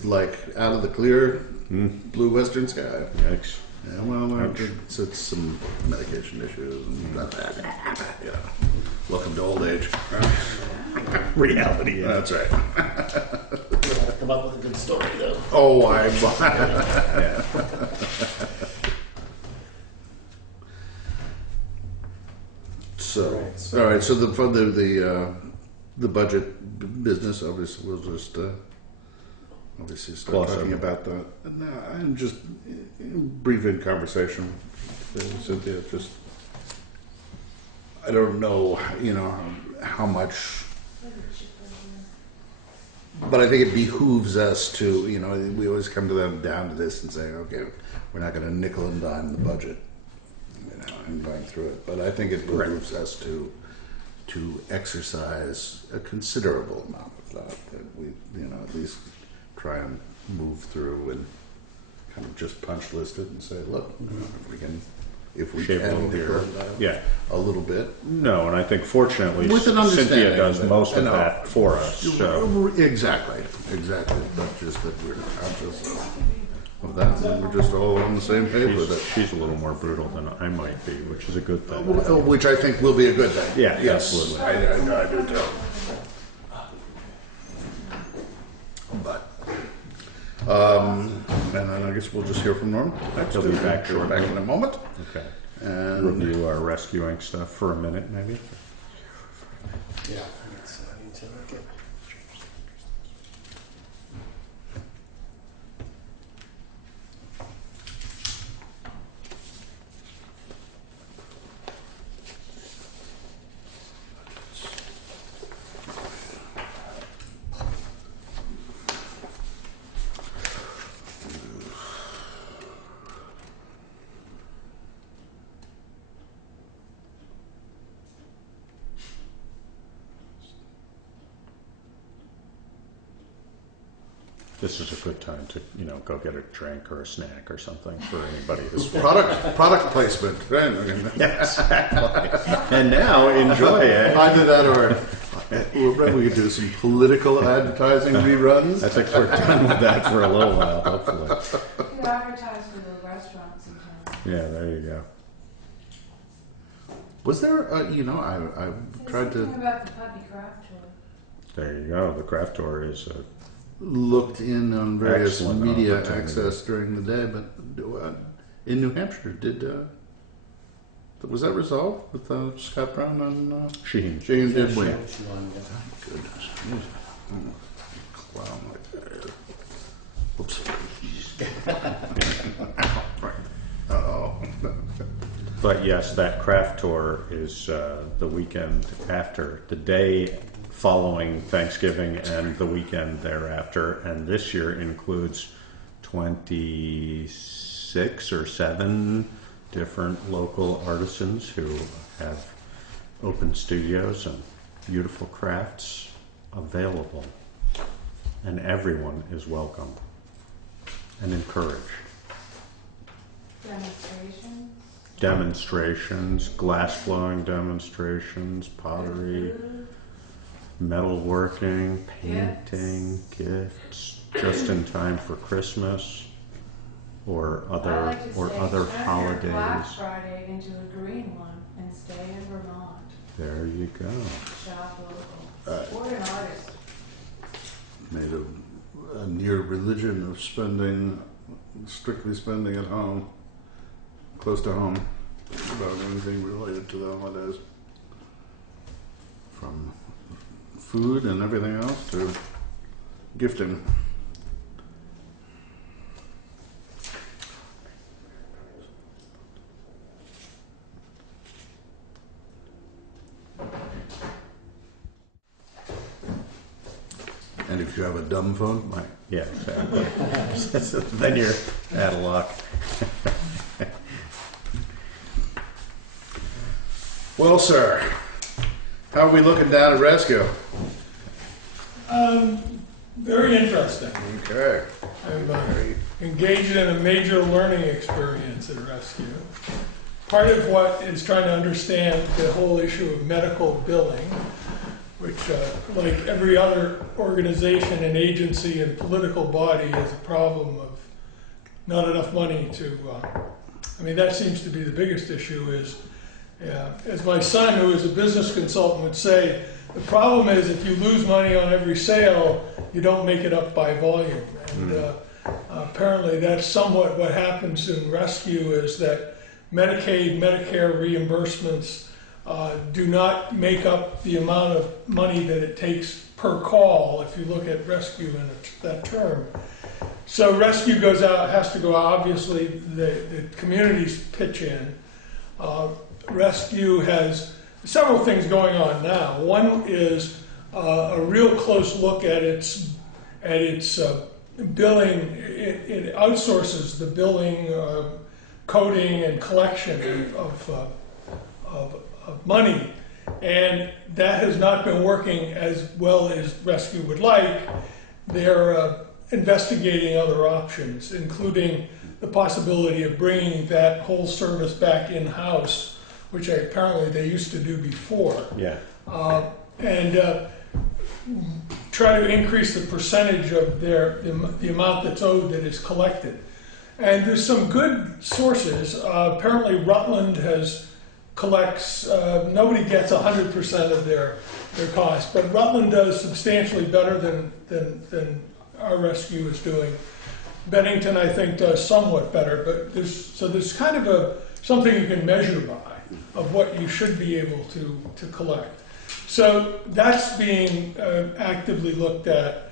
like out of the clear blue western sky. Yikes. Yeah, well, Ouch. it's some medication issues and welcome to old age. Reality. That's right. come up with a good story though. Oh, So, all right. So for the budget business, obviously, we'll just obviously start Gloss talking over. about that. No, and just brief in conversation, Cynthia. Just I don't know, how much. But I think it behooves us to, we always come to them down to this and say, okay, we're not going to nickel and dime the budget, and going through it. But I think it behooves us to exercise a considerable amount of that we, at least try and move through and kind of just punch list it and say, look, if we Shape a can little nickel here. and dime Yeah. a little bit. No, and I think fortunately With an Cynthia understanding does that, most of I know. that for us. So Exactly. But just that we're conscious of that, and we're just all on the same page with it. she's a little more brutal than I might be, which is a good thing. Which I think will be a good thing. Yeah, yes, absolutely. I do too. But, and then I guess we'll just hear from Norm. He'll be back We're back in a moment. Okay. And Review our rescuing stuff for a minute, maybe. Yeah, I need to get. This is a good time to, go get a drink or a snack or something for anybody who's product placement. Right? And now enjoy it. Either that or we could do some political advertising reruns. I think we're done with that for a little while, hopefully. You advertise for the restaurants in town. Yeah, there you go. Was there, I tried to Something about the puppy craft tour. There you go. The craft tour is looked in on various Excellent media opportunity. access during the day, but in New Hampshire, was that resolved with Scott Brown and Sheen. Shane did win? Yeah. Goodness. Clown like that. Whoops. Right. Uh-oh. But yes, that craft tour is the weekend after, the day following Thanksgiving and the weekend thereafter. And this year includes 26 or 7 different local artisans who have open studios and beautiful crafts available. And everyone is welcome and encouraged. Demonstrations, glass blowing demonstrations, pottery, metalworking, painting, gifts, just in time for Christmas or other I like to say, other turn your holidays. Black Friday into a green one and stay in Vermont. There you go. Shop local. Support an artist. Made a near religion of spending, strictly spending at home, close to home, about anything related to the holidays. From food and everything else to gifting. And if you have a dumb phone, Yeah, exactly. Then you're out of luck. well, sir, how are we looking down at rescue? Very interesting. Okay. I'm engaged in a major learning experience at Rescue. Part of what is trying to understand the whole issue of medical billing, which, like every other organization and agency and political body, has a problem of not enough money to, I mean, that seems to be the biggest issue is, as my son, who is a business consultant, would say, the problem is if you lose money on every sale, you don't make it up by volume. And apparently that's somewhat what happens in rescue, is that Medicaid, Medicare reimbursements do not make up the amount of money that it takes per call, if you look at rescue in that term. So rescue goes out, has to go out, obviously the communities pitch in. Rescue has several things going on now. One is a real close look at its billing. It outsources the billing, coding, and collection of money, and that has not been working as well as Rescue would like. They're investigating other options, including the possibility of bringing that whole service back in-house, which apparently they used to do before. Yeah. And try to increase the percentage of the amount that's owed that is collected. And there's some good sources. Apparently Rutland collects, nobody gets 100% of their cost, but Rutland does substantially better than our rescue is doing. Bennington, I think, does somewhat better, but there's kind of something you can measure by of what you should be able to collect. So that's being actively looked at.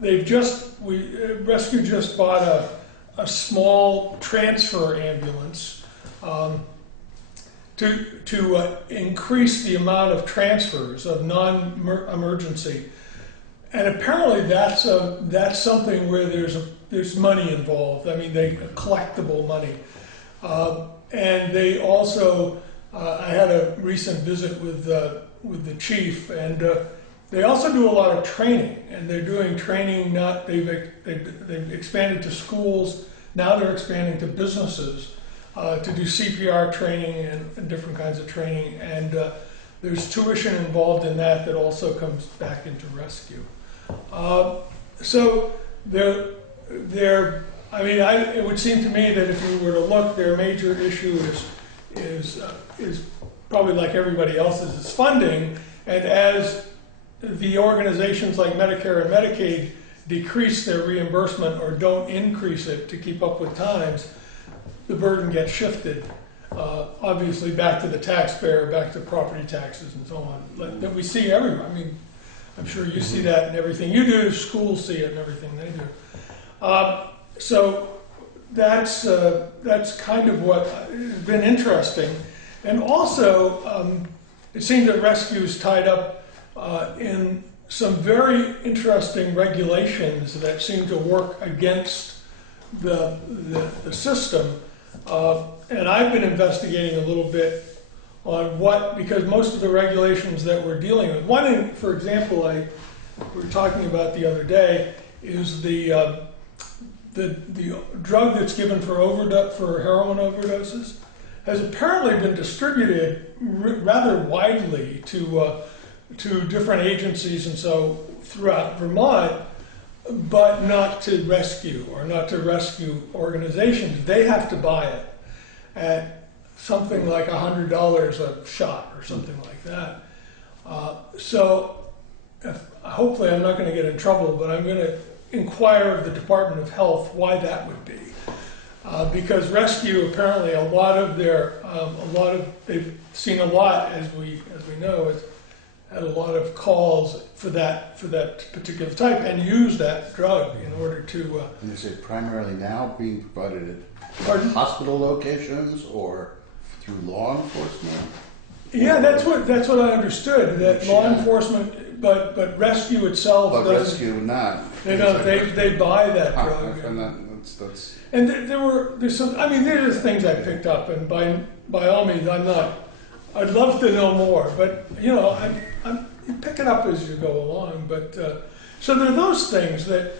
Rescue just bought a small transfer ambulance to increase the amount of transfers of non-emergency, and apparently that's something where there's money involved. I mean, collectible money, and they also. I had a recent visit with the chief, and they also do a lot of training, and they're doing training. They've expanded to schools. Now they're expanding to businesses to do CPR training and different kinds of training. And there's tuition involved in that also comes back into rescue. So it would seem to me that if you were to look, their major issue is probably like everybody else's, is funding. And as the organizations like Medicare and Medicaid decrease their reimbursement or don't increase it to keep up with times, the burden gets shifted, obviously back to the taxpayer, back to property taxes and so on, that we see everywhere. I mean, I'm sure you see that in everything you do, schools see it in everything they do. So that's kind of what has been interesting. And also, it seems that rescue is tied up in some very interesting regulations that seem to work against the system. And I've been investigating a little bit on because most of the regulations that we're dealing with, one, for example, we were talking about the other day, is the drug that's given for heroin overdoses has apparently been distributed rather widely to different agencies, and so throughout Vermont, but not to rescue or not to rescue organizations. They have to buy it at something like $100 a shot or something like that. Hopefully I'm not going to get in trouble, but I'm going to inquire of the Department of Health why that would be. Because rescue, apparently they've seen a lot, as we know, has had a lot of calls for that particular type and use that drug in order to. And is it primarily now being provided at Pardon? hospital locations or through law enforcement? Yeah, that's what I understood. That law enforcement, but rescue itself But doesn't. rescue not. They don't. They buy that drug. And that's And there's some. I mean, there's things I picked up, and by all means, I'm not. I'd love to know more, but you know, you pick it up as you go along. But so there are those things that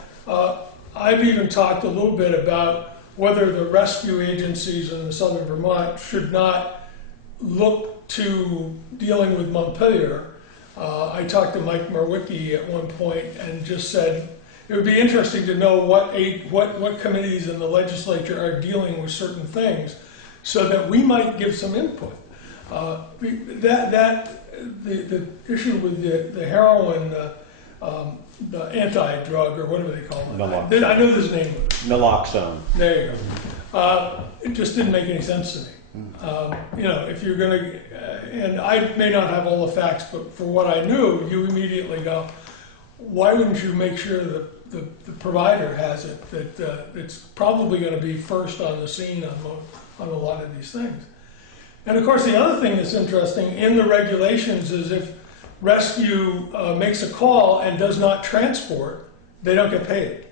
I've even talked a little bit about whether the rescue agencies in the southern Vermont should not look to dealing with Montpelier. I talked to Mike Marwicki at one point and just said it would be interesting to know what committees in the legislature are dealing with certain things, so that we might give some input. The issue with the heroin, the anti-drug or whatever they call it. Naloxone. I know this name. Naloxone. There you go. It just didn't make any sense to me. You know, if you're going to, and I may not have all the facts, but for what I knew, you immediately go, why wouldn't you make sure that the provider has it, that it's probably going to be first on the scene on a lot of these things. And of course, the other thing that's interesting in the regulations is if rescue makes a call and does not transport, they don't get paid.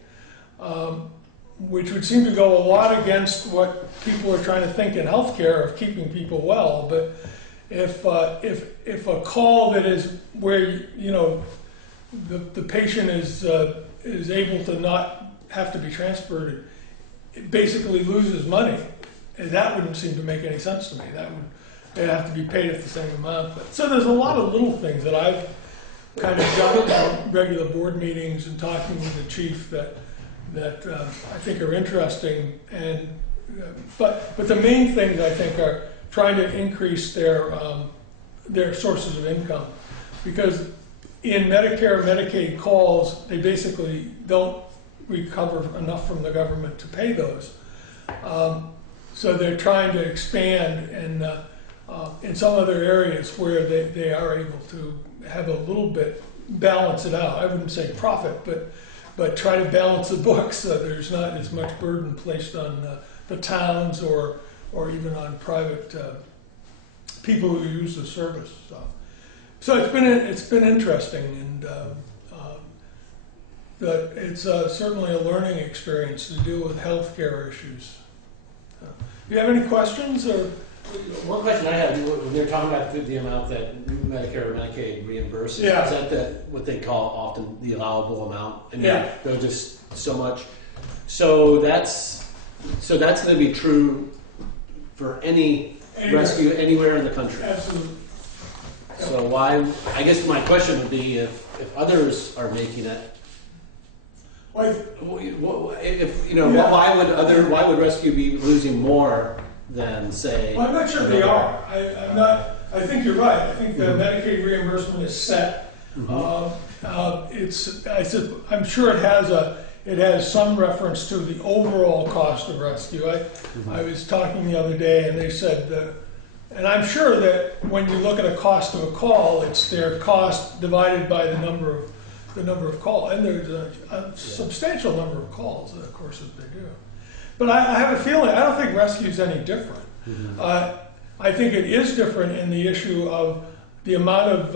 Which would seem to go a lot against what people are trying to think in healthcare of keeping people well. But if a call that is where you know the patient is able to not have to be transported, it basically loses money, and that wouldn't seem to make any sense to me. They'd have to be paid at the same amount. But, so there's a lot of little things that I've kind of done at regular board meetings and talking with the chief that I think are interesting, and but the main things I think are trying to increase their sources of income, because in Medicare and Medicaid calls they basically don't recover enough from the government to pay those, so they're trying to expand and in some other areas where they are able to have a little bit balance it out. I wouldn't say profit, but try to balance the books so there's not as much burden placed on the towns or even on private people who use the service. So it's been interesting, and it's certainly a learning experience to deal with healthcare issues. Do you have any questions? Or one question I have, when they're talking about the amount that Medicare or Medicaid reimburses, Yeah. is that what they call often the allowable amount? And Yeah. they're just so much. So that's going to be true for any rescue anywhere in the country. Absolutely. So why? I guess my question would be if others are making it. Well, If you know, why would rescue be losing more than say? I'm not sure they are. I'm not. I think you're right. I think the Medicaid reimbursement is set. I'm sure it has some reference to the overall cost of rescue. I was talking the other day, and they said, and I'm sure that when you look at a cost of a call, it's their cost divided by the number of calls, and there's a substantial number of calls, of course, that they do. But I have a feeling, I don't think rescue's any different. I think it is different in the issue of the amount of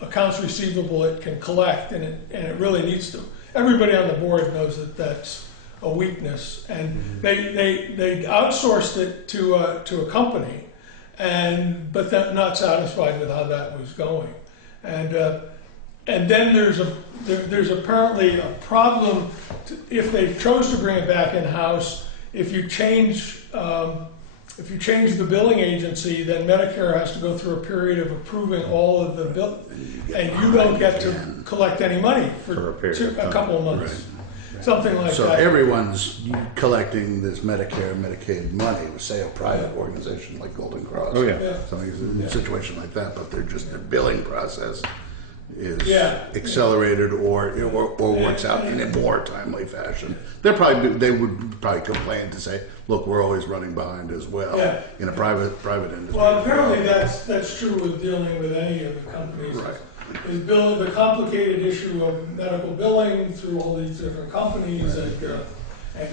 accounts receivable it can collect, and it really needs to. Everybody on the board knows that that's a weakness, and they outsourced it to a company, but they're not satisfied with how that was going, and then there's apparently a problem if they chose to bring it back in house. If you change the billing agency, then Medicare has to go through a period of approving all of the bill, and you don't get to collect any money for a couple of months. something like So that. everyone's collecting this Medicare, Medicaid money, say a private organization like Golden Cross. Oh, yeah. Yeah. Something, a situation like that, but their billing process is Yeah. accelerated or works out in a more timely fashion. They would probably complain to say, look, we're always running behind as well Yeah. in a private industry. Well, apparently that's true with dealing with any of the companies. Right. Is billing the complicated issue of medical billing through all these different companies and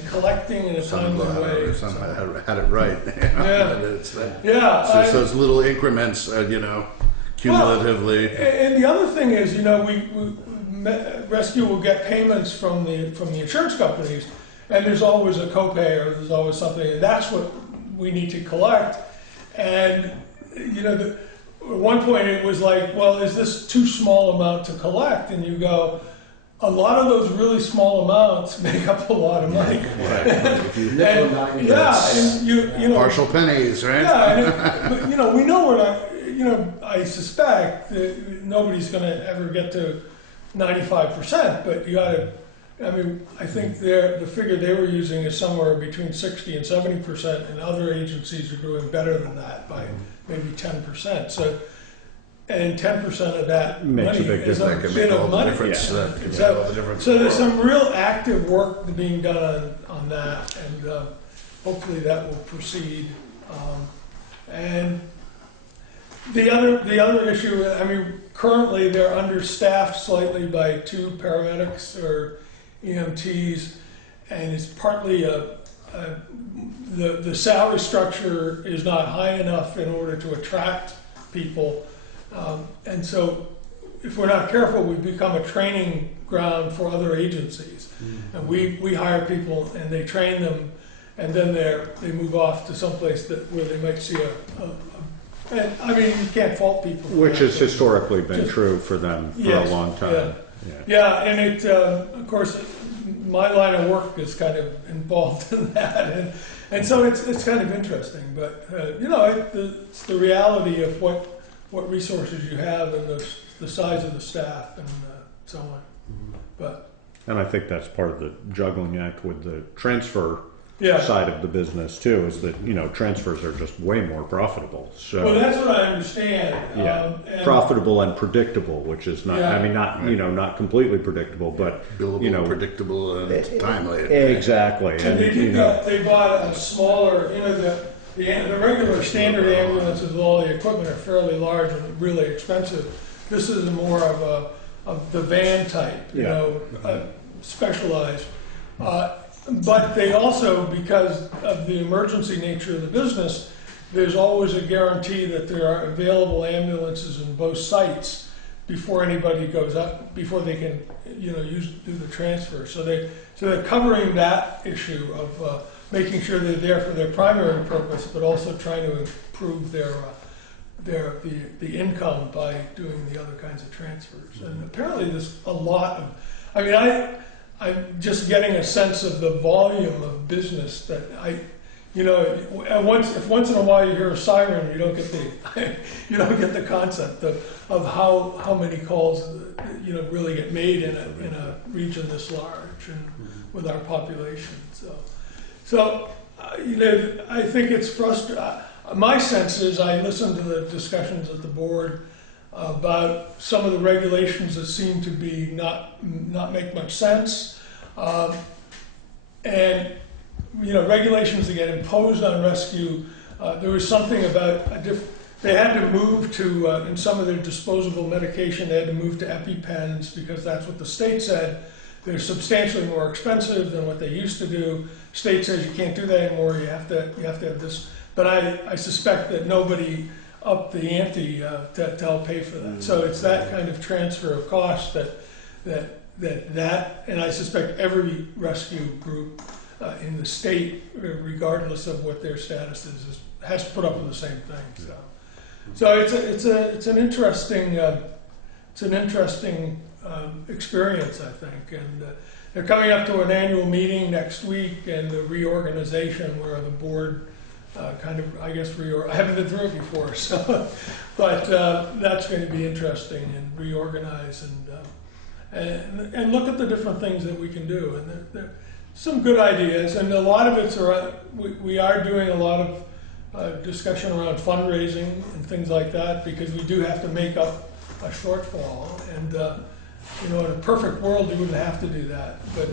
collecting in a timely way. Some had it right. Yeah. It's Yeah. just those little increments, cumulatively. And the other thing is, Rescue will get payments from the insurance companies, and there's always a copay or there's always something, and that's what we need to collect. And at one point it was like, well, is this too small amount to collect? And you go, a lot of those really small amounts make up a lot of money. And Partial pennies, right? yeah, but we know we're not. I suspect that nobody's going to ever get to 95%, but you got to. I mean, I think the figure they were using is somewhere between 60 and 70%, and other agencies are doing better than that by maybe 10%. So, and 10% of that Makes money a big is a difference. bit of money. Difference, Yeah. that can make all the difference. So there's some real active work being done on that, and hopefully that will proceed. And the other issue, I mean, currently they're understaffed slightly by 2 paramedics or EMTs, and it's partly the salary structure is not high enough in order to attract people, and so if we're not careful, we become a training ground for other agencies, and we hire people and they train them, and then they move off to someplace where they might see and I mean, you can't fault people for Which that. has historically been true for them for Yes, a long time. Yeah, and it, of course, my line of work is kind of involved in that, and so it's kind of interesting. But it's the reality of what resources you have and the size of the staff and so on. But And I think that's part of the juggling act with the transfer yeah, side of the business too, is that, transfers are just way more profitable. So well, that's what I understand. yeah, And profitable and predictable, which is not, Yeah. I mean, not completely predictable, but, Billable, predictable, and timely. exactly. And they bought a smaller, the regular standard ambulances with all the equipment are fairly large and really expensive. This is more of the van type, specialized. But they also, because of the emergency nature of the business, there's always a guarantee that there are available ambulances in both sites before anybody goes up, before they can, do the transfer. So they're covering that issue of making sure they're there for their primary purpose, but also trying to improve the income by doing the other kinds of transfers. And apparently there's a lot of, I'm just getting a sense of the volume of business that if once in a while you hear a siren, you don't get the concept of how many calls really get made in a region this large and with our population. So I think it's frustrating. My sense is I listened to the discussions at the board about some of the regulations that seem to be not make much sense, and regulations that get imposed on rescue. There was something about they had to move to in some of their disposable medication. They had to move to EpiPens because that's what the state said. They're substantially more expensive than what they used to do. State says you can't do that anymore. You have to have this. But I suspect that nobody upped the ante to help pay for that. So it's that kind of transfer of cost that and I suspect every rescue group in the state, regardless of what their status is, has to put up with the same thing. So it's an interesting experience, I think, and they're coming up to an annual meeting next week and the reorganization where the board I haven't been through it before, so but that's going to be interesting and reorganize and look at the different things that we can do. And there some good ideas, and a lot of it's around, we are doing a lot of discussion around fundraising and things like that, because we do have to make up a shortfall. And you know, in a perfect world, you wouldn't have to do that. But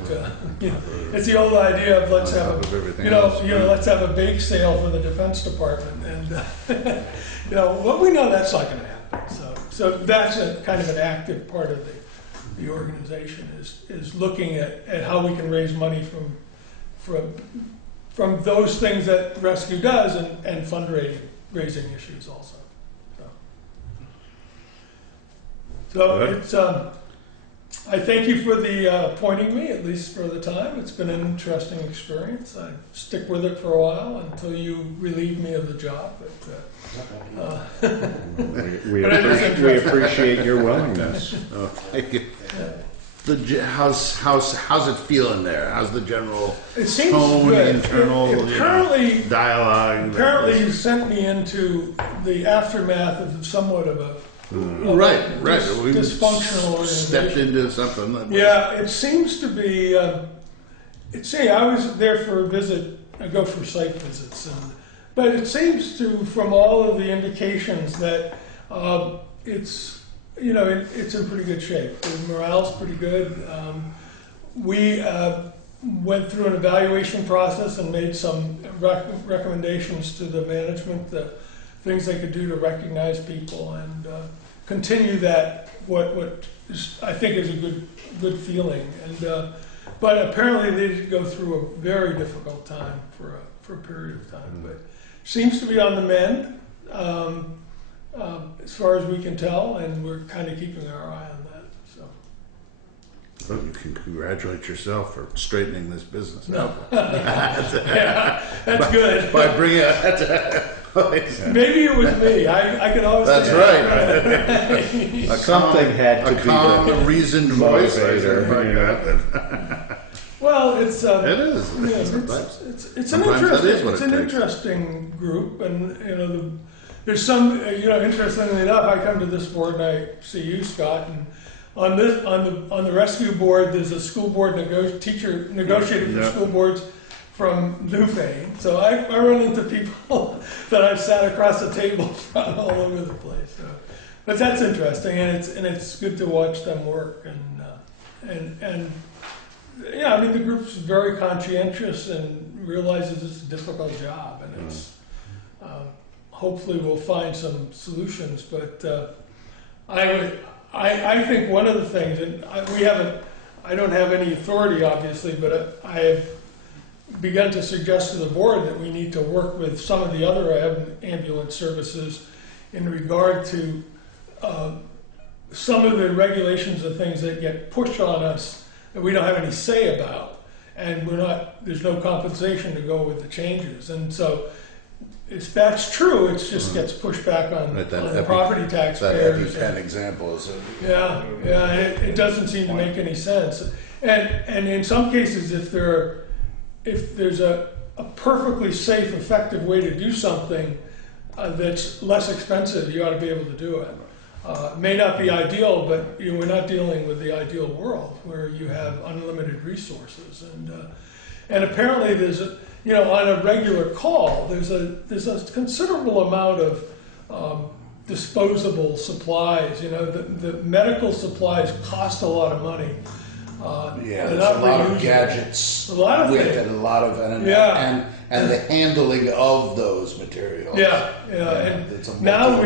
you know, it's the old idea of let's have let's have a bake sale for the Defense Department, and you know, well, we know that's not going to happen. So that's a kind of an active part of the organization is looking at how we can raise money from those things that Rescue does, and fundraising issues also. So it's I thank you for the appointing me, at least for the time. It's been an interesting experience. I stick with it for a while until you relieve me of the job. We appreciate your willingness. Oh, thank you. How's it feeling there? How's the general It seems tone, good. internal Currently, dialogue? apparently you sent me into the aftermath of somewhat of a right. We dysfunctional organization. stepped into something. That Yeah, it seems to be. I was there for a visit. I go for site visits, but it seems to, from all of the indications, that it's it's in pretty good shape. The morale's pretty good. We went through an evaluation process and made some recommendations to the management, the things they could do to recognize people and continue that. What is, I think, is a good feeling. And but apparently they did go through a very difficult time for a period of time. But seems to be on the mend. As far as we can tell, and we're kind of keeping our eye on that. So, well, you can congratulate yourself for straightening this business out. Yeah, that's good. By bringing it. Maybe it was me. I could always. That's right. Something had to be calm, reasoned voice. motivator. Well, it's It is. Yeah, Sometimes. it's Sometimes that is what it's it an takes. interesting group, and there's some interestingly enough, I come to this board and I see you, Scott, and on the rescue board there's a school board teacher negotiator for school boards from Newfane. So I run into people that I've sat across the table from all over the place. So, but that's interesting, and it's good to watch them work, and yeah, I mean, the group's very conscientious and realizes it's a difficult job, and it's hopefully we'll find some solutions. But I think one of the things, and I don't have any authority, obviously, but I have begun to suggest to the board that we need to work with some of the other ambulance services in regard to some of the regulations and things that get pushed on us that we don't have any say about, and there's no compensation to go with the changes. And so if that's true, it just gets pushed back on the property taxpayers. That EpiPen example is it doesn't seem to make any sense. And in some cases, if there's a perfectly safe, effective way to do something that's less expensive, you ought to be able to do it. It may not be ideal, but we're not dealing with the ideal world where you have unlimited resources. And apparently there's on a regular call, there's a considerable amount of disposable supplies. The medical supplies cost a lot of money. There's a lot of gadgets, a lot of with things. it, a lot of and the handling of those materials. And now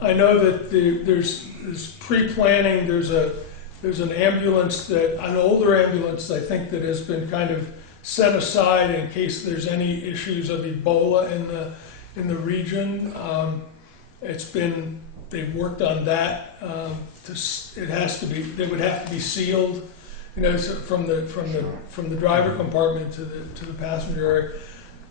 I know that there's pre-planning. There's an ambulance an older ambulance, I think, that has been kind of set aside in case there's any issues of Ebola in the region. They've worked on that. They would have to be sealed, from the driver compartment to the passenger area.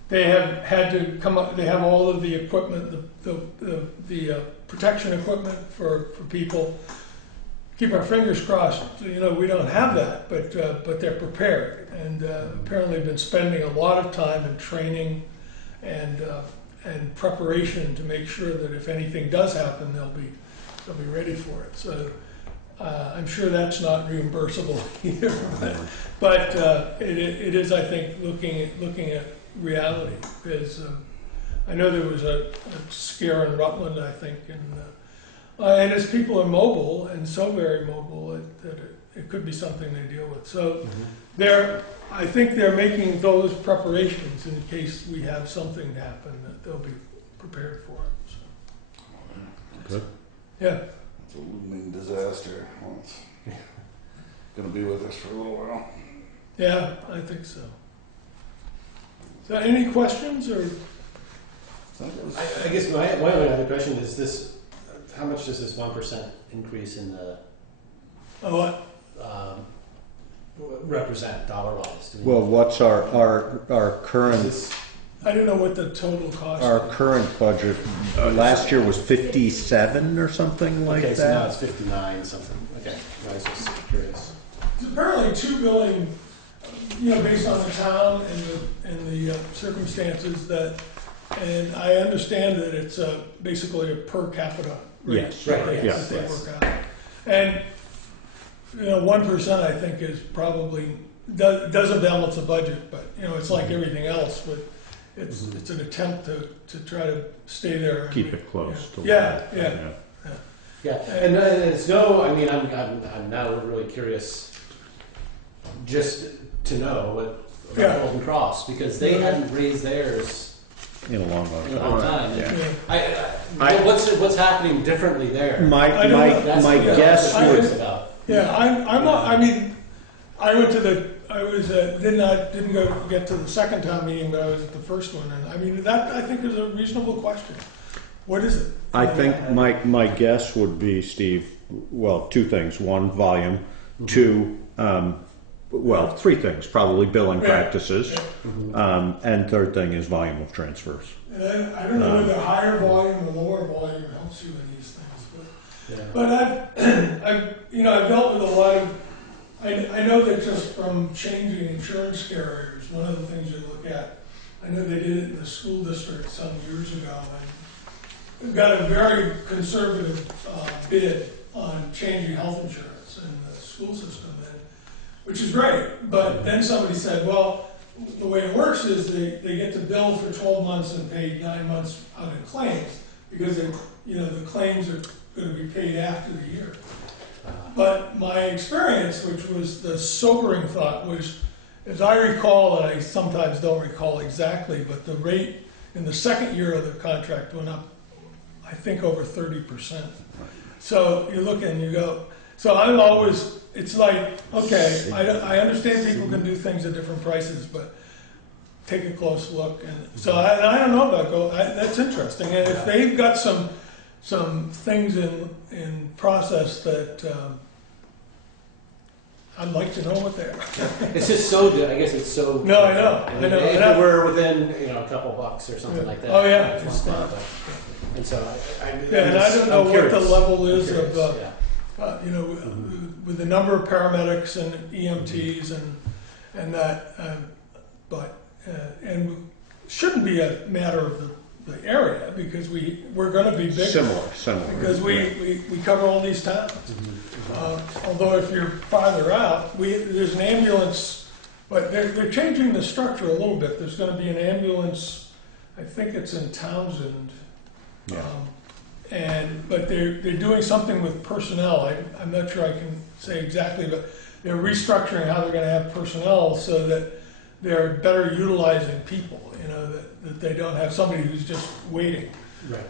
They have had to come up. They have all of the equipment, the protection equipment for people. Keep our fingers crossed. We don't have that, but they're prepared, and apparently have been spending a lot of time in training and preparation to make sure that if anything does happen, they'll be ready for it. So I'm sure that's not reimbursable either, but it is, I think, looking at reality. Because I know there was a scare in Rutland, I think, and as people are mobile and so very mobile, it could be something they deal with. So I think they're making those preparations in case we have something happen, that they'll be prepared for it. So. Good. Yeah. It's a looming disaster. Well, it's going to be with us for a little while. Yeah, I think so. So any questions or? I guess my only other question is this: how much does this 1% increase in the What? represent dollar-wise? Well, what's our current I don't know what the total cost our is. current budget? Last year was 57 or something like okay, that. so now it's 59 something. Okay, I was just curious. It's apparently $2 billion, based on the town and the circumstances that, and I understand that it's basically a per capita rate. Yes, that right, they- yes, that they yes. work out. And 1% I think is probably doesn't balance the budget, but it's like everything else. But it's an attempt to try to stay there. Keep it close. To Yeah, that. yeah. Yeah, and it's no. I mean, I'm now really curious, just to know what about Golden Cross, because they hadn't raised theirs In a long in a long time. Yeah. What's happening differently there? My That's my what I'm guess curious would. about. Yeah, I mean, I went to I was didn't go get to the second town meeting, but I was at the first one, and I mean that I think is a reasonable question. What is it? I think my guess would be, Steve. Well, two things: one, volume; two, three things: probably billing practices, and third thing is volume of transfers. And I don't know whether higher volume or lower volume helps you in these things, but I've dealt with a lot of. I know that just from changing insurance carriers, one of the things you look at. I know they did it in the school district some years ago, and we've got a very conservative bid on changing health insurance in the school system, which is great. But then somebody said, well, the way it works is they get to bill for 12 months and pay 9 months out in claims because the claims are going to be paid after the year. But my experience, which was the sobering thought, was, as I recall, and I sometimes don't recall exactly, but the rate in the second year of the contract went up, I think, over 30%. So you look and you go, so I'm always, it's like, okay, I understand people can do things at different prices, but take a close look. And so I don't know about that's interesting. And if they've got some things in process that I'd like to know what they are. It's just so good. I guess it's so. No, I know. I mean, if we're within a couple bucks or something like that. Oh yeah, that's it's one not. thing, but- and so And I don't know what the level is of, yeah. with the number of paramedics and EMTs and that, but and shouldn't be a matter of the area because we're going to be bigger. Similar. Because we cover all these towns. Although if you're farther out, there's an ambulance, but they're changing the structure a little bit. There's going to be an ambulance, I think it's in Townsend. Yeah. But they're doing something with personnel. I'm not sure I can say exactly, but they're restructuring how they're going to have personnel so that they're better utilizing people. That they don't have somebody who's just waiting. Right.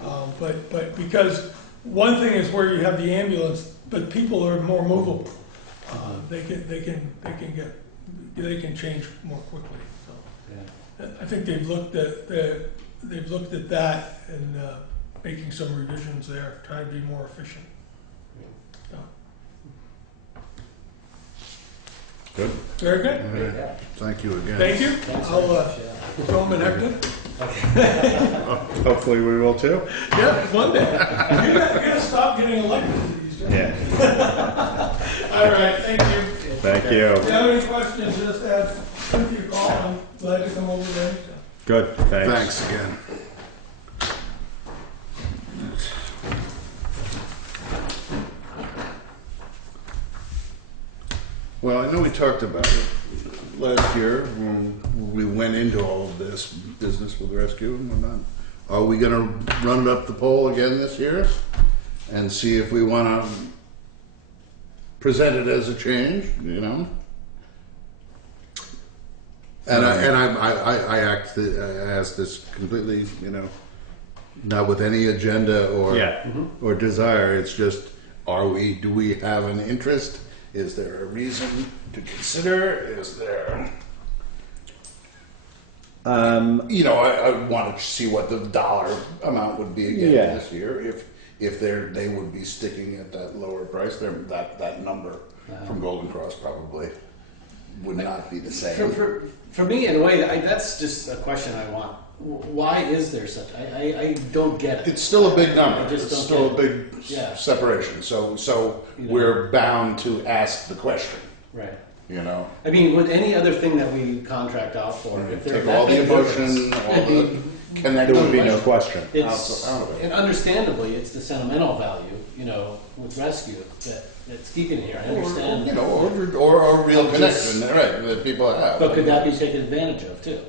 But because one thing is where you have the ambulance, but people are more movable. They can change more quickly. So I think they've looked at that and making some revisions there, trying to be more efficient. So. Good. Very good. Yeah. Thank you again. Thank you. Thanks I'll very much, throw them in Hector. Hopefully we will too. Yeah, one day. You're gonna stop getting elected to these jobs. Yeah. All right, thank you. Thank you. If you have any questions, just ask Cynthia a call. I'm glad to come over there anytime. Good. Thanks. Thanks again. Well, I know we talked about it last year when we went into all of this business with rescue and whatnot. Are we gonna run it up the pole again this year and see if we wanna present it as a change, you know? And I asked this completely, you know, not with any agenda or desire. It's just, do we have an interest? Is there a reason to consider? Is there, you know, I want to see what the dollar amount would be again this year. If they would be sticking at that lower price, that number from Golden Cross probably would not be the same. For me, in a way, that's just a question I want. Why is there such? I don't get it. It's still a big number. I just It's don't still a get it. big separation. So we're bound to ask the question. Right. You know. I mean, with any other thing that we contract out for, if there's Take all the emotion, all the connected. There would be no question. It's, and understandly, it's the sentimental value, you know, with rescue that's keeping it here. I understand. You know, or a real connection, right, that people have. But could that be taken advantage of too?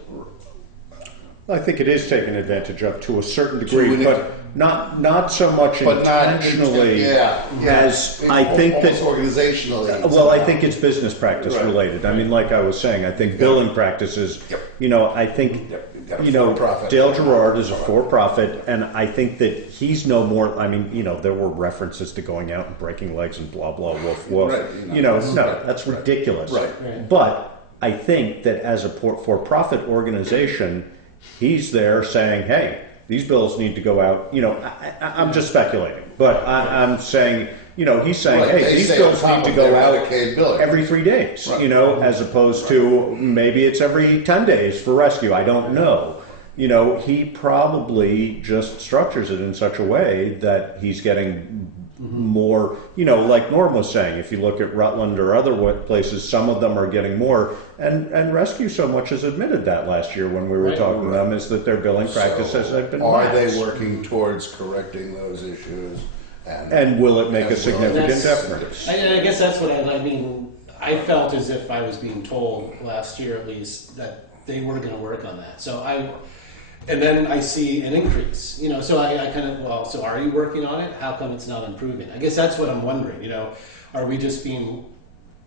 I think it is taken advantage of to a certain degree, but not so much intentionally as I think that organizationally. Well, I think it's business practice related. I mean, like I was saying, I think billing practices. You know, I think Dale Gerard is a for-profit, and I think that he's no more. I mean, you know, there were references to going out and breaking legs and blah blah woof woof. Right, no, that's ridiculous. Right. But I think that as a for-profit organization, he's there saying, hey, these bills need to go out. You know, I'm just speculating, but I'm saying, you know, he's saying, hey, these bills need to go out every 3 days, you know, as opposed to maybe it's every 10 days for rescue. I don't know. You know, he probably just structures it in such a way that he's getting more, you know, like Norm was saying, if you look at Rutland or other places, some of them are getting more. And Rescue so much has admitted that last year when we were talking to them, is that their billing practices have been Are lax. they working towards correcting those issues? And will it make a significant difference? I guess that's what I mean. I felt as if I was being told last year, at least, that they were going to work on that. And then I see an increase, you know, so I kind of, so are you working on it? How come it's not improving? I guess that's what I'm wondering, you know, are we just being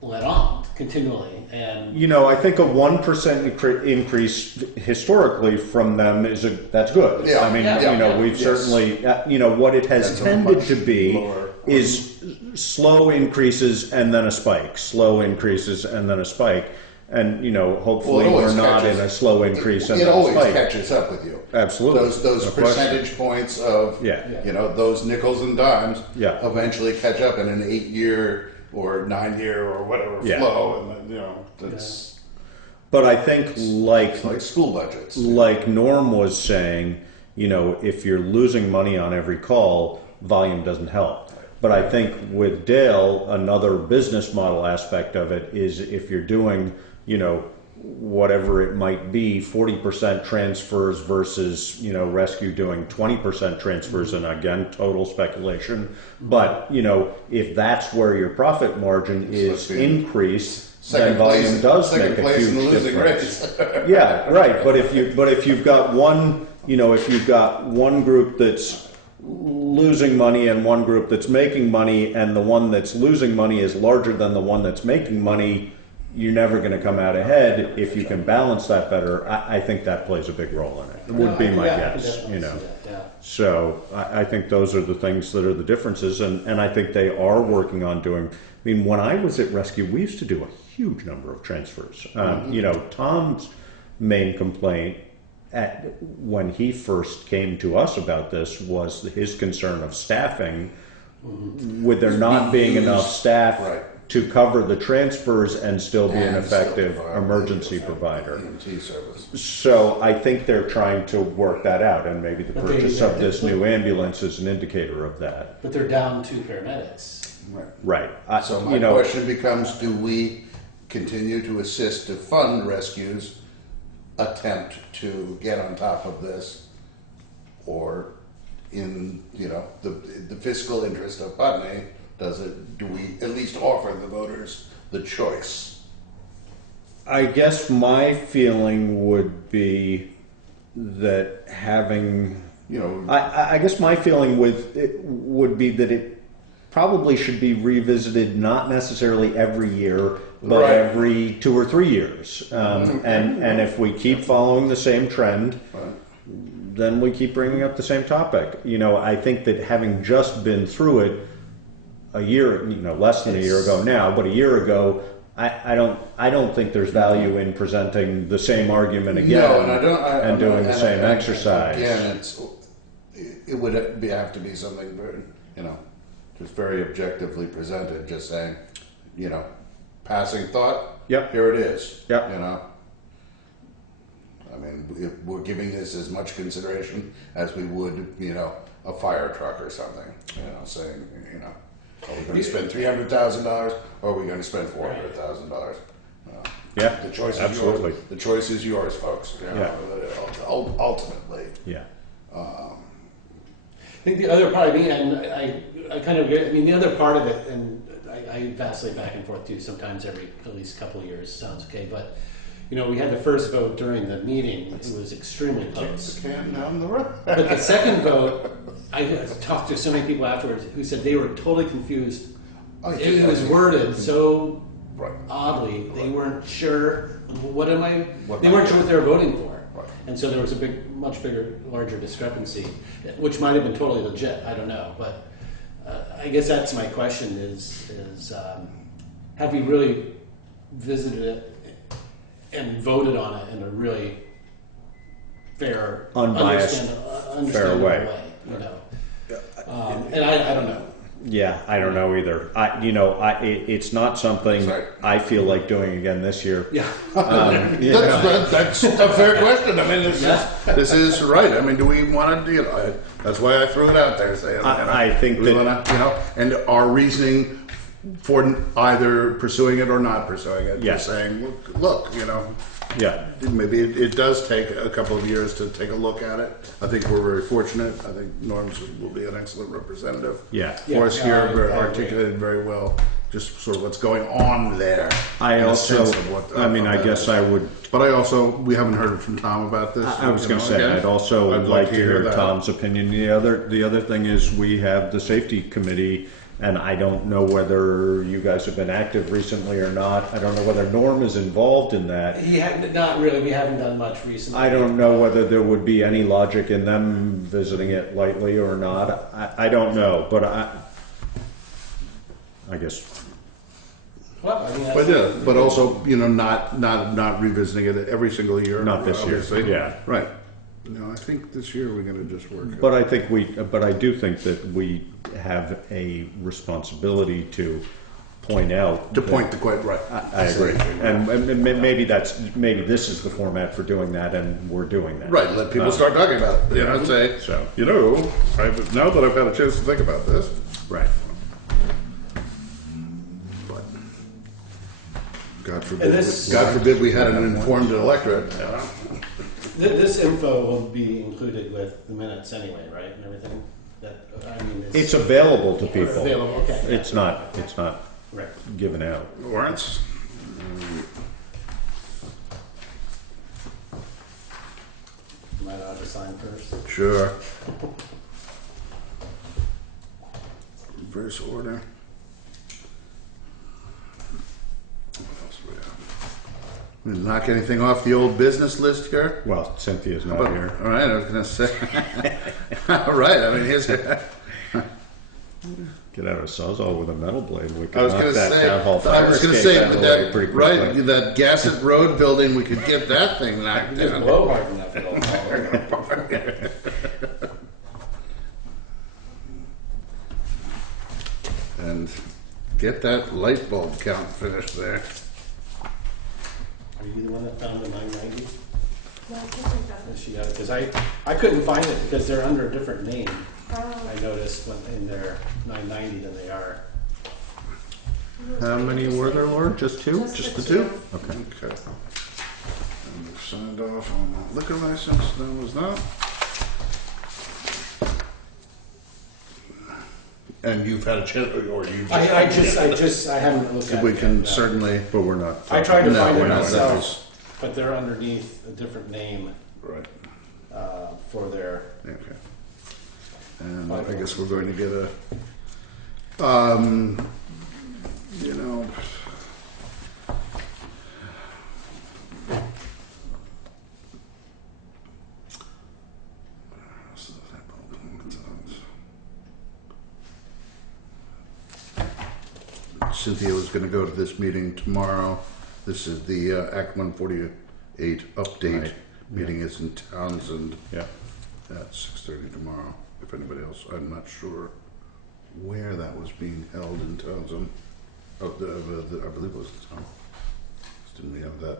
led on continually? And you know, I think a 1% increase historically from them that's good. Yeah. I mean, you know, we've certainly, you know, what it has tended to be is slow increases and then a spike, slow increases and then a spike. And, you know, hopefully we're not in a slow increase and it then a always spike. catches up with you. Absolutely. Those percentage points of, you know, those nickels and dimes eventually catch up in an 8-year or 9-year or whatever flow. And then, you know, that's... But I think like school budgets. Like Norm was saying, you know, if you're losing money on every call, volume doesn't help. But I think with Dale, another business model aspect of it is if you're doing, you know, whatever it might be, 40% transfers versus, you know, Rescue doing 20% transfers, and again, total speculation. But, you know, if that's where your profit margin is increased, then volume does make a huge difference. Yeah, right. But if you've got one, you know, if you've got one group that's losing money and one group that's making money, and the one that's losing money is larger than the one that's making money, you're never going to come out ahead. If you can balance that better, I think that plays a big role in it. It would be my guess, you know. So I think those are the things that are the differences, and I think they are working on doing. I mean, when I was at Rescue, we used to do a huge number of transfers. You know, Tom's main complaint when he first came to us about this was his concern of staffing, with there not being enough staff to cover the transfers and still be an effective emergency provider. So I think they're trying to work that out, and maybe the purchase of this new ambulance is an indicator of that. But they're down 2 paramedics. Right. So my question becomes, do we continue to assist to fund Rescue's attempt to get on top of this, or in, you know, the fiscal interest of Putney, do we at least offer the voters the choice. I guess my feeling would be that having, You know, I guess my feeling with it would be that it probably should be revisited not necessarily every year, but Right. every 2 or 3 years. And if we keep following the same trend, then we keep bringing up the same topic. You know, I think that having just been through it a year, you know, less than a year ago now, but a year ago, I don't think there's value in presenting the same argument again no, and I don't, and doing the same and exercise. Again, it would have to be something very, you know, just very objectively presented. Just saying, you know, passing thought. Yep. Here it is. Yep. You know. I mean, if we're giving this as much consideration as we would, you know, a fire truck or something. You know, saying, you know, are we going to spend $300,000 or are we going to spend $400,000? Yeah, The choice is absolutely. yours. The choice is yours, folks. You know, ultimately. Yeah. I think the other part, I mean, and I kind of agree, I mean, the other part of it, and I vacillate back and forth too, sometimes every at least couple of years sounds okay, but, you know, we had the first vote during the meeting, it was extremely close. The can down the road. But the second vote, I talked to so many people afterwards who said they were totally confused. It was worded so Right. oddly, they weren't sure, what am I, What they am I weren't sure what they were voting for. Right. And so there was a much bigger, larger discrepancy, which might have been totally legit, I don't know. But I guess that's my question is have we really visited it and voted on it in a really fair, Unbiased, fair way. You know? And I don't know. Yeah, I don't know either. It's not something Sorry. I feel like doing again this year. Yeah. That's a fair question. I mean, this is right. I mean, do we want to? You know, that's why I threw it out there. Saying, I think we that wanna, you know, and our reasoning for either pursuing it or not pursuing it. Yes. Just saying, look, you know, yeah, maybe it does take a couple of years to take a look at it. I think we're very fortunate. I think Norm's will be an excellent representative. Yeah. For us Yeah, here, I agree. articulated very well. Just sort of what's going on there. I in a also, sense of what- I mean, of I that guess is. I would. But I also, we haven't heard from Tom about this. I was you going know, to say, again. I'd also I'd like to hear that. Tom's opinion. The other thing is we have the safety committee, and I don't know whether you guys have been active recently or not. I don't know whether Norm is involved in that. Not really, we haven't done much recently. I don't know whether there would be any logic in them visiting it lightly or not. I don't know, but I guess. Well, I mean, But yeah, but also, you know, not revisiting it every single year. Not this year, obviously. yeah. Right. No, I think this year we're going to just work it. But I do think that we have a responsibility to point out. To point the quite right. I agree, and maybe this is the format for doing that, and we're doing that. Right, let people start talking about it. You know, say, So. you know, now that I've had a chance to think about this. Right. But God And this- forbid we had an informed electorate. You know? This info will be included with the minutes anyway, right, and everything? It's available to people. Available, okay. It's not Right. given out. Warrants. Might ought to sign first. Sure. Reverse order. What else do we have? We didn't knock anything off the old business list here? Well, Cynthia's not But- here. All right, I was going to say. All right, I mean, here's. Get out a sawzall with a metal blade. We I could was knock going to that say. town hall I fire was going to escape say, out of but the way that pretty right, quickly. that Gassett Road building, we could get that thing knocked Just down. blow hard enough, it'll fall over. And get that light bulb count finished there. Are you the one that found the 990? No, I can't think of it. Is she got it? Because I couldn't find it because they're under a different name. Oh. I noticed when in their 990 than they are. How many were there, Laura? Just two? Just The the two? Okay. Okay. And we've signed off on the liquor license, that was that. And you've had a chance, or you I haven't looked at We it can yet, no. certainly, But we're not. I tried to No, find we're it not. myself, but they're underneath a different name right, for their. okay. And I guess we're going to get a, you know, Cynthia was going to go to this meeting tomorrow. This is the Act 148 update. Right. Meeting is in Townsend Yeah. at 6:30 tomorrow. If anybody else, I'm not sure where that was being held in Townsend. Oh, I believe it was the town. Didn't we have that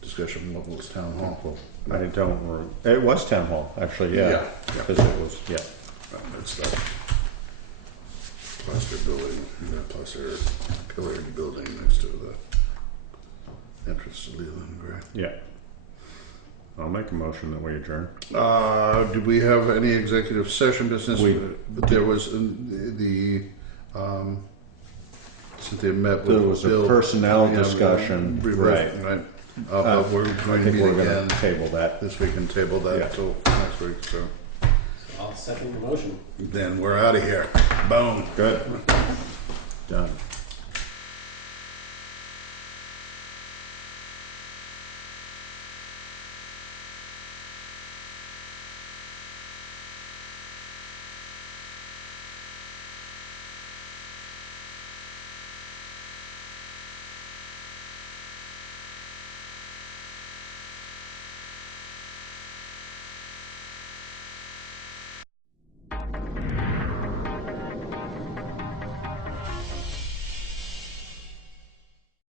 discussion? What was town hall? I don't. It was town hall, actually. Yeah. Yeah. Because it was. Yeah. It's that plaster building, that plaster pillared building next to the entrance to Leland Gray. Yeah. I'll make a motion that we adjourn. Did we have any executive session business? There was Cynthia met with There was Bill. a personnel discussion, right? Right. But we're I going to think meet we're again going to table that. this week and table that Yeah. till next week. So I'll second the motion. then we're out of here. Boom. Good. Done.